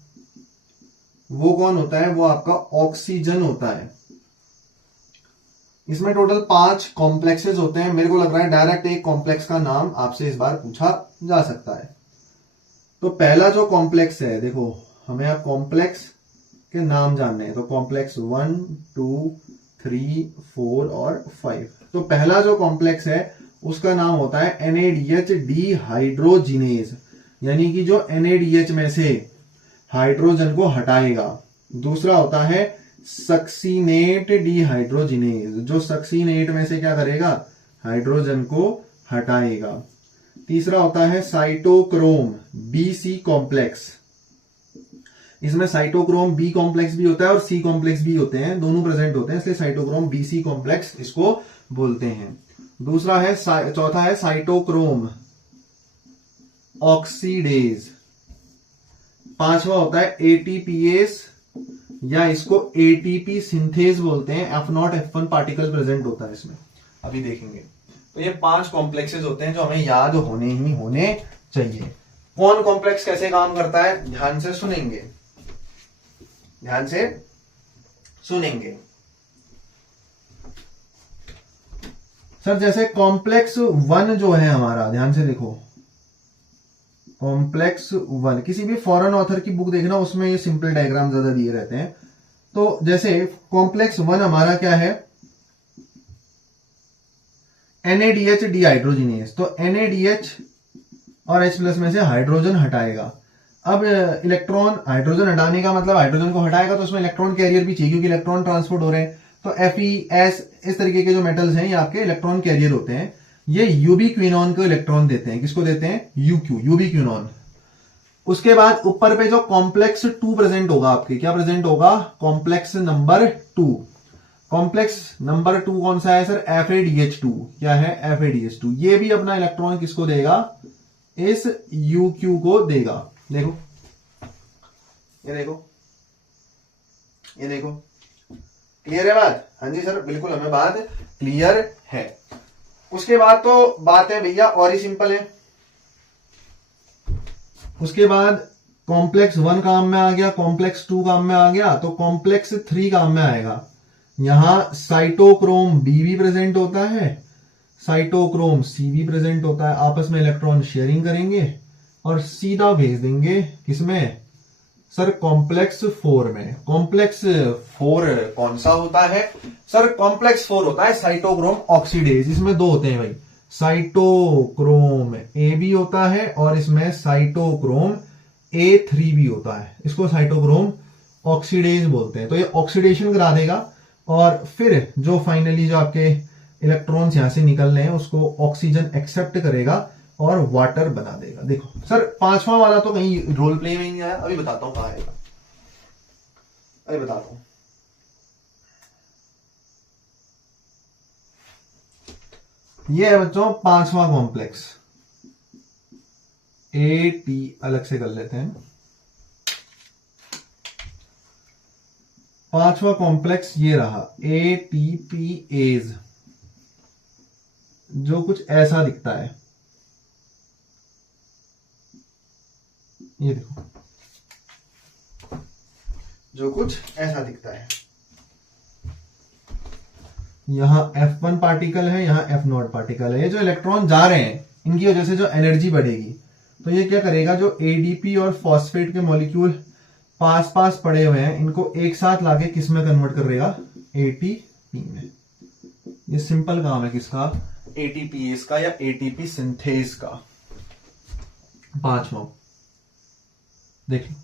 वो कौन होता है? वो आपका ऑक्सीजन होता है। इसमें टोटल 5 कॉम्प्लेक्सेस होते हैं। मेरे को लग रहा है डायरेक्ट एक कॉम्प्लेक्स का नाम आपसे इस बार पूछा जा सकता है। तो पहला जो कॉम्प्लेक्स है, देखो हमें अब कॉम्प्लेक्स के नाम जानने हैं। तो कॉम्प्लेक्स 1, 2, 3, 4 और 5। तो पहला जो कॉम्प्लेक्स है उसका नाम होता है NADH डिहाइड्रोजिनेज, यानी कि जो NADH में से हाइड्रोजन को हटाएगा। दूसरा होता है सक्सीनेट डिहाइड्रोजिनेज, जो सक्सीनेट में से क्या करेगा? हाइड्रोजन को हटाएगा। तीसरा होता है साइटोक्रोम BC कॉम्प्लेक्स। इसमें साइटोक्रोम B कॉम्प्लेक्स भी होता है और C कॉम्प्लेक्स भी होते हैं, दोनों प्रेजेंट होते हैं, इसलिए साइटोक्रोम BC कॉम्प्लेक्स इसको बोलते हैं। दूसरा है, चौथा है साइटोक्रोम ऑक्सीडेज। पांचवा होता है ATPase, या इसको ATP सिंथेज बोलते हैं। F0 F1 पार्टिकल प्रेजेंट होता है इसमें, अभी देखेंगे। तो ये 5 कॉम्प्लेक्सेस होते हैं जो हमें याद होने ही होने चाहिए। कौन कॉम्प्लेक्स कैसे काम करता है ध्यान से सुनेंगे, ध्यान से सुनेंगे। सर जैसे कॉम्प्लेक्स 1 जो है हमारा, ध्यान से देखो, कॉम्प्लेक्स 1 किसी भी फॉरेन ऑथर की बुक देखना, उसमें ये सिंपल डायग्राम ज्यादा दिए रहते हैं। तो जैसे कॉम्प्लेक्स 1 हमारा क्या है? NADH dehydrogenase. तो NADH और H+ में से हाइड्रोजन हटाएगा। अब इलेक्ट्रॉन, हाइड्रोजन हटाने का मतलब हाइड्रोजन को हटाएगा तो उसमें इलेक्ट्रॉन कैरियर भी चाहिए, क्योंकि इलेक्ट्रॉन ट्रांसपोर्ट हो रहे हैं। तो Fe, S इस तरीके के जो मेटल्स हैं ये आपके इलेक्ट्रॉन कैरियर होते हैं। ये यूबी क्विनॉन को इलेक्ट्रॉन देते हैं। किसको देते हैं? UQ, UV quinone. उसके बाद ऊपर पे जो कॉम्प्लेक्स 2 प्रेजेंट होगा आपके, क्या प्रेजेंट होगा? Complex number 2। कॉम्प्लेक्स नंबर 2 कौन सा है सर? FADH2। क्या है? FADH2। ये भी अपना इलेक्ट्रॉन किसको देगा? इस UQ को देगा। देखो, ये देखो, ये देखो, क्लियर है बात? हाँ जी सर, बिल्कुल हमें बात क्लियर है। उसके बाद तो बात है भैया और ही सिंपल है। उसके बाद कॉम्प्लेक्स 1 काम में आ गया, कॉम्प्लेक्स 2 काम में आ गया, तो कॉम्प्लेक्स 3 काम में आएगा। यहां साइटोक्रोम बी भी प्रेजेंट होता है, साइटोक्रोम सी भी प्रेजेंट होता है। आपस में इलेक्ट्रॉन शेयरिंग करेंगे और सीधा भेज देंगे किसमें सर? कॉम्प्लेक्स 4 में। कॉम्प्लेक्स 4 कौन सा होता है सर? कॉम्प्लेक्स 4 होता है साइटोक्रोम ऑक्सीडेज। इसमें दो होते हैं भाई, साइटोक्रोम ए भी होता है और इसमें साइटोक्रोम A3 भी होता है। इसको साइटोक्रोम ऑक्सीडेज बोलते हैं। तो ये ऑक्सीडेशन करा देगा और फिर जो फाइनली जो आपके इलेक्ट्रॉन्स यहां से निकल रहे हैं उसको ऑक्सीजन एक्सेप्ट करेगा और वाटर बना देगा। देखो सर, 5वां वाला तो कहीं रोल प्ले में ही नहीं आया। अभी बताता हूं कहां आएगा, अभी बताता हूं। ये है बच्चों 5वां कॉम्प्लेक्स। AT अलग से कर लेते हैं। 5वां कॉम्प्लेक्स ये रहा, ATPase, जो कुछ ऐसा दिखता है। ये देखो, जो कुछ ऐसा दिखता है। यहां F1 पार्टिकल है, यहां F0 पार्टिकल है। ये जो इलेक्ट्रॉन जा रहे हैं इनकी वजह से जो एनर्जी बढ़ेगी, तो ये क्या करेगा? जो ADP और फॉस्फेट के मॉलिक्यूल पास पास पड़े हुए हैं इनको एक साथ लाके किस में कन्वर्ट करेगा? ATP में। ये सिंपल काम है किसका? ATPase का या ATP सिंथेज का। 5वां देखिए,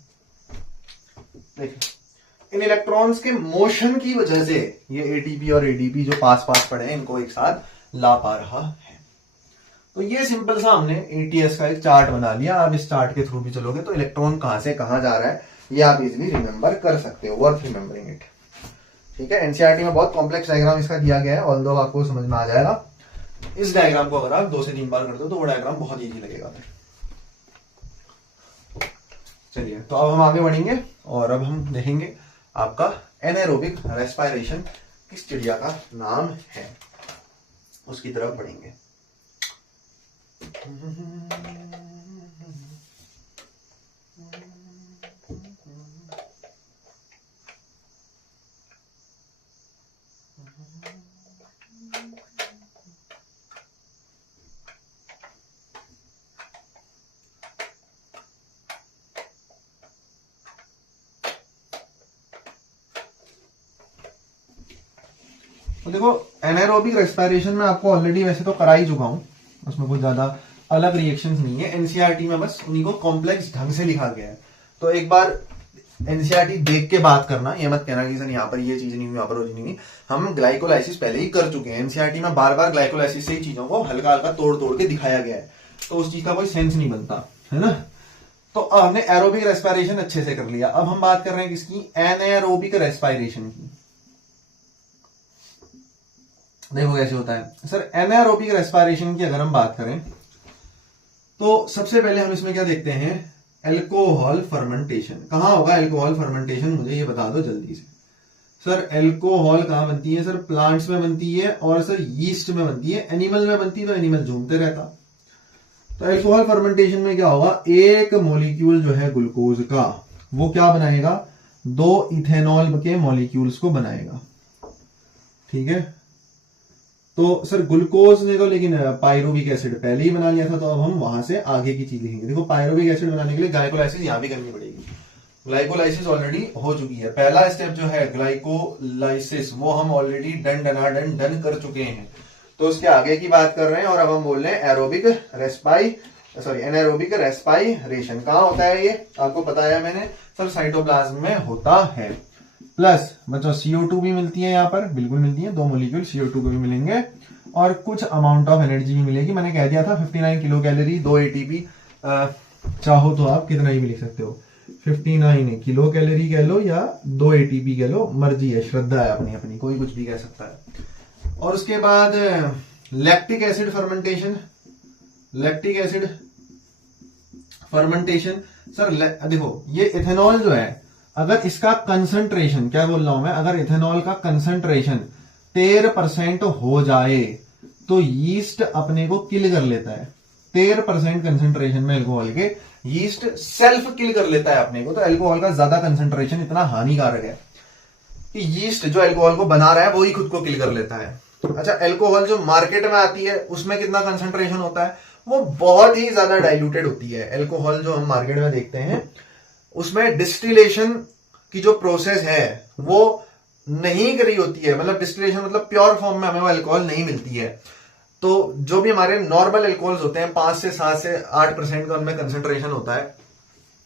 इन इलेक्ट्रॉन्स के मोशन की वजह से ये ATP और ADP जो पास पास पड़े हैं इनको एक साथ ला पा रहा है। तो ये सिंपल सा हमने ATS का एक चार्ट बना लिया। आप इस चार्ट के थ्रू भी चलोगे तो इलेक्ट्रॉन कहां से कहां जा रहा है ये आप इजिली रिमेंबर कर सकते हो। Worth remembering it. ठीक है, एनसीईआरटी में बहुत कॉम्प्लेक्स डायग्राम इसका दिया गया है, ऑल्दो आपको समझ में आ जाएगा। इस डायग्राम को अगर आप 2 से 3 बार कर दो तो वो डायग्राम बहुत ईजी लगेगा। चलिए, तो अब हम आगे बढ़ेंगे और अब हम देखेंगे आपका एनाएरोबिक रेस्पिरेशन किस चिड़िया का नाम है, उसकी तरफ बढ़ेंगे। तो देखो, एनाएरोबिक रेस्पिरेशन में आपको ऑलरेडी वैसे तो करा ही चुका हूं, उसमें कोई ज्यादा अलग रिएक्शंस नहीं है। एनसीईआरटी में बस उन्हीं को कॉम्प्लेक्स ढंग से लिखा गया है। तो एक बार एनसीईआरटी देख के बात करना, ये मत कहना कि सर यहाँ पर ये चीज नहीं हुई, यहाँ पर वो चीज नहीं हुई। हम ग्लाइकोलाइसिस पहले ही कर चुके हैं। एनसीईआरटी में बार बार ग्लाइकोलाइसिस से ही चीजों को हल्का हल्का तोड़ तोड़ के दिखाया गया है, तो उस चीज का कोई सेंस नहीं बनता है ना। तो अब हमने एरोबिक रेस्पिरेशन अच्छे से कर लिया। अब हम बात कर रहे हैं किसकी? एनाएरोबिक रेस्पिरेशन की। देखो कैसे होता है सर एनाएरोबिक रेस्पिरेशन की। अगर हम बात करें तो सबसे पहले हम इसमें क्या देखते हैं? Alcohol fermentation. कहां होगा एल्कोहल फर्मेंटेशन? मुझे ये बता दो जल्दी से। सर एल्कोहल कहां बनती है? सर प्लांट्स में बनती है और सर यीस्ट में बनती है। एनिमल में बनती है तो एनिमल झूमते रहता। तो एल्कोहल फर्मेंटेशन में क्या होगा? एक मॉलिक्यूल जो है ग्लूकोज का, वो क्या बनाएगा? 2 इथेनॉल के मॉलिक्यूल्स को बनाएगा। ठीक है, तो सर ग्लूकोज ने तो लेकिन पायरुविक एसिड पहले ही बना लिया था, तो अब हम वहां से आगे की चीज लिखेंगे। देखो, पायरुविक एसिड बनाने के लिए ग्लाइकोलाइसिस यहां भी करनी पड़ेगी। ग्लाइकोलाइसिस ऑलरेडी हो चुकी है। पहला स्टेप जो है ग्लाइकोलाइसिस, वो हम ऑलरेडी डन कर चुके हैं। तो उसके आगे की बात कर रहे हैं और अब हम बोल रहे हैं एनाएरोबिक रेस्पिरेशन। कहां होता है ये? आपको बताया मैंने सर, साइटोप्लाज्म में होता है। प्लस बच्चों CO2 भी मिलती है यहाँ पर, बिल्कुल मिलती है। 2 मॉलिक्यूल CO2 को भी मिलेंगे और कुछ अमाउंट ऑफ एनर्जी भी मिलेगी। मैंने कह दिया था 59 किलो कैलोरी, 2 एटीपी, चाहो तो आप कितना ही भी लिख सकते हो, 59 किलो कैलोरी कह लो या 2 एटीपी कह लो, मर्जी है, श्रद्धा है अपनी अपनी, कोई कुछ भी कह सकता है। और उसके बाद lactic acid fermentation. Lactic acid fermentation sir देखो ये इथेनॉल जो है, अगर इसका कंसंट्रेशन, क्या बोल रहा हूं मैं, अगर इथेनॉल का कंसंट्रेशन 13% हो जाए तो यीस्ट अपने को किल कर लेता है। 13% कंसंट्रेशन में अल्कोहल के यीस्ट सेल्फ किल कर लेता है अपने को। तो अल्कोहल का ज्यादा कंसंट्रेशन इतना हानिकारक है कि यीस्ट जो अल्कोहल को बना रहा है वो ही खुद को किल कर लेता है। अच्छा, अल्कोहल जो मार्केट में आती है उसमें कितना कंसंट्रेशन होता है, वो बहुत ही ज्यादा डाइल्यूटेड होती है। अल्कोहल जो हम मार्केट में देखते हैं उसमें डिस्टिलेशन की जो प्रोसेस है वो नहीं करी होती है, मतलब डिस्टिलेशन मतलब प्योर फॉर्म में हमें वो अल्कोहल नहीं मिलती है। तो जो भी हमारे नॉर्मल अल्कोहल्स होते हैं 5 से 7 से 8% का उनमें कंसंट्रेशन होता है,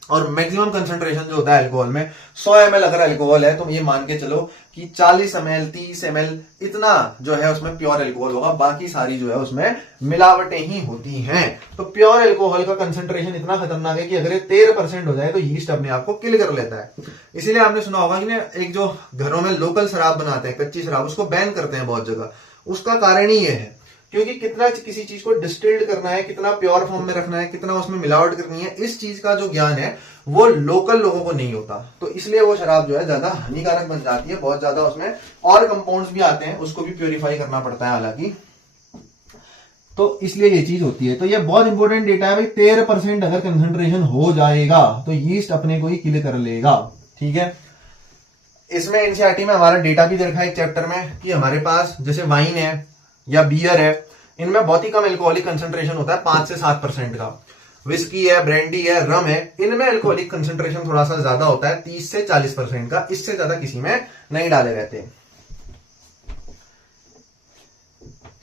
और मैक्सिमम कंसंट्रेशन जो होता है अल्कोहल में 100 ml अगर अल्कोहल है तो ये मान के चलो कि 40 ml 30 ml इतना जो है उसमें प्योर अल्कोहल होगा, बाकी सारी जो है उसमें मिलावटें ही होती हैं। तो प्योर अल्कोहल का कंसंट्रेशन इतना खतरनाक है कि अगर ये 13% हो जाए तो यीस्ट अपने आप को किल कर लेता है। इसीलिए आपने सुना होगा कि ना एक जो घरों में लोकल शराब बनाते हैं, कच्ची शराब, उसको बैन करते हैं बहुत जगह। उसका कारण ही ये है क्योंकि कितना किसी चीज को डिस्टिल्ड करना है, कितना प्योर फॉर्म में रखना है, कितना उसमें मिलावट करनी है, इस चीज का जो ज्ञान है वो लोकल लोगों को नहीं होता। तो इसलिए वो शराब जो है ज्यादा हानिकारक बन जाती है, बहुत ज्यादा उसमें और कंपाउंड्स भी आते हैं, उसको भी प्योरीफाई करना पड़ता है हालांकि। तो इसलिए ये चीज होती है। तो ये बहुत इंपॉर्टेंट डेटा है भाई, 13% अगर कंसंट्रेशन हो जाएगा तो यीस्ट अपने को ही किल कर लेगा। ठीक है, इसमें एनसीईआरटी में हमारा डेटा भी देखा है एक चैप्टर में कि हमारे पास जैसे वाइन है या बियर है, इनमें बहुत ही कम अल्कोहलिक कंसंट्रेशन होता है, 5 से 7% का। विस्की है, ब्रांडी है, रम है, इनमें अल्कोहलिक कंसंट्रेशन थोड़ा सा ज्यादा होता है, 30 से 40% का। इससे ज्यादा किसी में नहीं डाले रहते।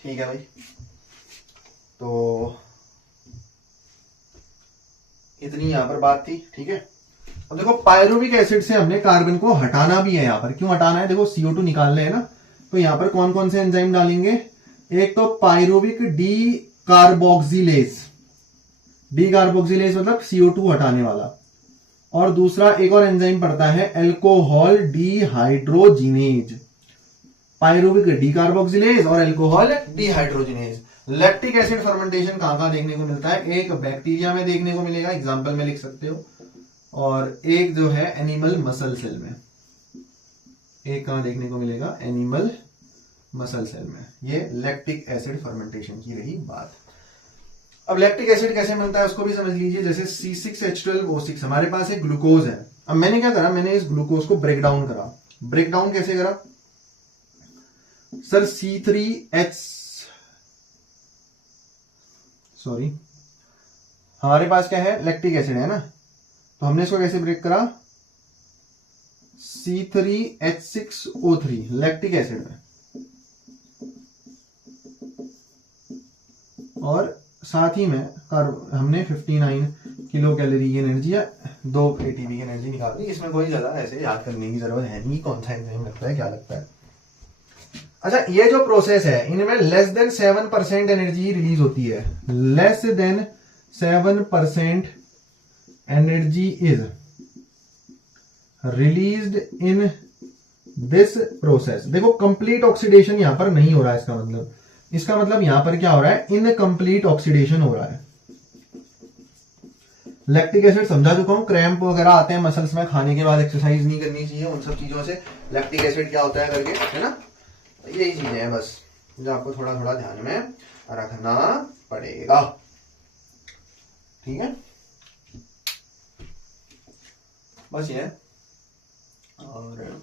ठीक है भाई, तो इतनी यहां पर बात थी। ठीक है, अब देखो पायरुविक एसिड से हमने कार्बन को हटाना भी है। यहां पर क्यों हटाना है, देखो CO2 निकाल रहे हैं ना, तो यहां पर कौन कौन से एंजाइम डालेंगे, एक तो pyruvic D carboxylase, D carboxylase मतलब CO2 हटाने वाला, और दूसरा एक और एंजाइम पड़ता है alcohol dehydrogenase. Pyruvic decarboxylase और alcohol dehydrogenase. Lactic acid fermentation कहां देखने को मिलता है, एक बैक्टीरिया में देखने को मिलेगा, एग्जांपल में लिख सकते हो, और एक जो है एनिमल मसल सेल में। एक कहां देखने को मिलेगा, एनिमल मसल सेल में। ये लैक्टिक एसिड फर्मेंटेशन की रही बात। अब लैक्टिक एसिड कैसे मिलता है उसको भी समझ लीजिए। जैसे C6H12O6 हमारे पास एक ग्लूकोज है। अब मैंने क्या करा, मैंने इस ग्लूकोज को ब्रेक डाउन करा। ब्रेक डाउन कैसे करा सर, हमारे पास क्या है, लैक्टिक एसिड है ना, तो हमने इसको कैसे ब्रेक करा, C3H6O3 लैक्टिक एसिड में, और साथ ही में हमने 59 किलो कैलोरी की एनर्जी या 2 एटीपी की एनर्जी निकाल दी। इसमें कोई ज्यादा ऐसे याद करने की जरूरत है नहीं, कौन सा एंजाइम लगता है क्या लगता है। अच्छा, ये जो प्रोसेस है इनमें लेस देन 7% एनर्जी रिलीज होती है। Less than 7% energy is released in this process. देखो कंप्लीट ऑक्सीडेशन यहां पर नहीं हो रहा है, इसका मतलब यहां पर क्या हो रहा है, इनकम्प्लीट ऑक्सीडेशन हो रहा है। लैक्टिक एसिड समझा चुका हूं, क्रैम्प वगैरह आते हैं मसल्स में, खाने के बाद एक्सरसाइज नहीं करनी चाहिए, उन सब चीजों से लैक्टिक एसिड क्या होता है करके, है ना। यही चीजें हैं बस जो आपको थोड़ा थोड़ा ध्यान में रखना पड़ेगा। ठीक है, बस ये। और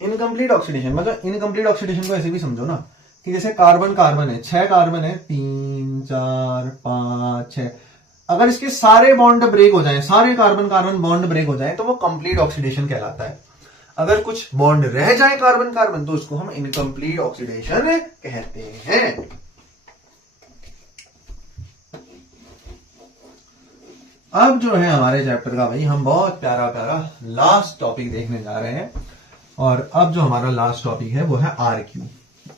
इनकम्प्लीट ऑक्सीडेशन मतलब, इनकम्प्लीट ऑक्सीडेशन को ऐसे भी समझो ना कि जैसे कार्बन है, 6 कार्बन है, 3 4 5 6, अगर इसके सारे बॉन्ड ब्रेक हो जाएं, सारे कार्बन बॉन्ड ब्रेक हो जाएं तो वो कंप्लीट ऑक्सीडेशन कहलाता है। अगर कुछ बॉन्ड रह जाए कार्बन तो उसको हम इनकम्प्लीट ऑक्सीडेशन कहते हैं। अब जो है हमारे चैप्टर का भाई हम बहुत प्यारा प्यारा लास्ट टॉपिक देखने जा रहे हैं, और अब जो हमारा लास्ट टॉपिक है वो है RQ।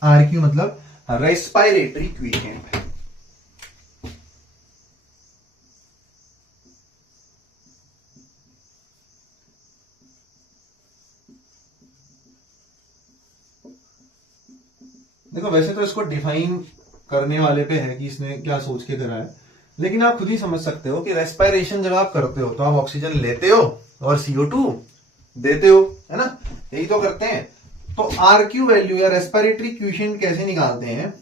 RQ मतलब रेस्पिरेटरी क्विशेंट। देखो वैसे तो इसको डिफाइन करने वाले पे है कि इसने क्या सोच के करा है, लेकिन आप खुद ही समझ सकते हो कि रेस्पिरेशन जब आप करते हो तो आप ऑक्सीजन लेते हो और CO2 देते हो, है ना, यही तो करते हैं। तो RQ वैल्यू या रेस्पिरेटरी क्विशेंट कैसे निकालते हैं?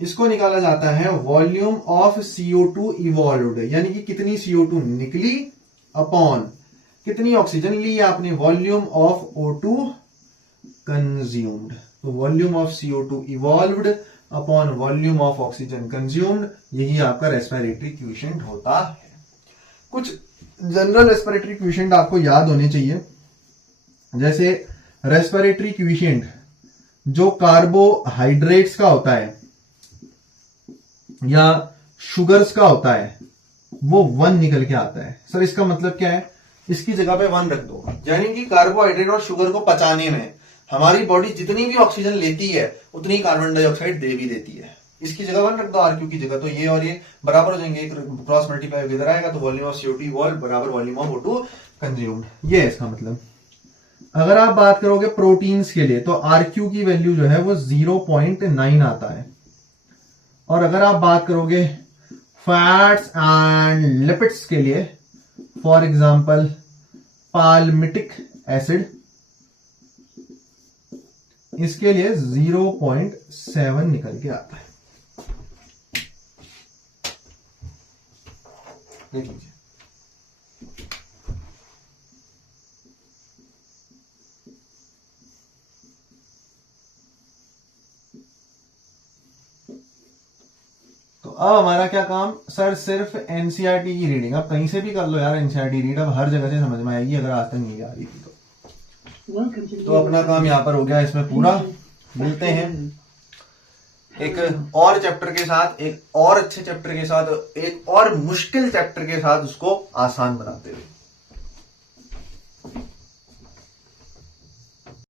इसको निकाला जाता है वॉल्यूम ऑफ CO2 इवॉल्व्ड, यानी कि कितनी CO2 निकली अपॉन कितनी ऑक्सीजन ली आपने, वॉल्यूम ऑफ O2 कंज्यूम्ड। तो volume of CO2 evolved upon volume of oxygen consumed, यही आपका रेस्पिरेटरी क्विशेंट होता है। कुछ जनरल रेस्पिरेटरी क्विशेंट आपको याद होने चाहिए, जैसे रेस्पिरेटरी क्विशेंट जो कार्बोहाइड्रेट्स का होता है या शुगर्स का होता है वो 1 निकल के आता है। सर इसका मतलब क्या है? इसकी जगह पे 1 रख दो, यानी कि कार्बोहाइड्रेट और शुगर को पचाने में हमारी बॉडी जितनी भी ऑक्सीजन लेती है उतनी कार्बन डाइऑक्साइड दे भी देती है। इसकी जगह 1 रख दो RQ की जगह, तो ये और ये बराबर हो जाएंगे, क्रॉस मल्टीप्लाई इधर आएगा तो वॉल्यूम ऑफ CO2 इवॉल्व बराबर वॉल्यूम ऑफ O2 कंज्यूम्ड, ये है इसका मतलब। अगर आप बात करोगे प्रोटीन्स के लिए तो RQ की वैल्यू जो है वो 0.9 आता है, और अगर आप बात करोगे फैट्स एंड लिपिड्स के लिए, फॉर एग्जांपल पाल्मिटिक एसिड, इसके लिए 0.7 निकल के आता है। देख लीजिए, तो अब हमारा क्या काम? सर सिर्फ एनसीईआरटी की रीडिंग, अब कहीं से भी कर लो यार एनसीईआरटी रीड, अब हर जगह से समझ में आएगी अगर आज तक नहीं आ रही थी तो अपना काम यहां पर हो गया इसमें पूरा। मिलते हैं एक और चैप्टर के साथ, एक और अच्छे चैप्टर के साथ, एक और मुश्किल चैप्टर के साथ उसको आसान बनाते हुए।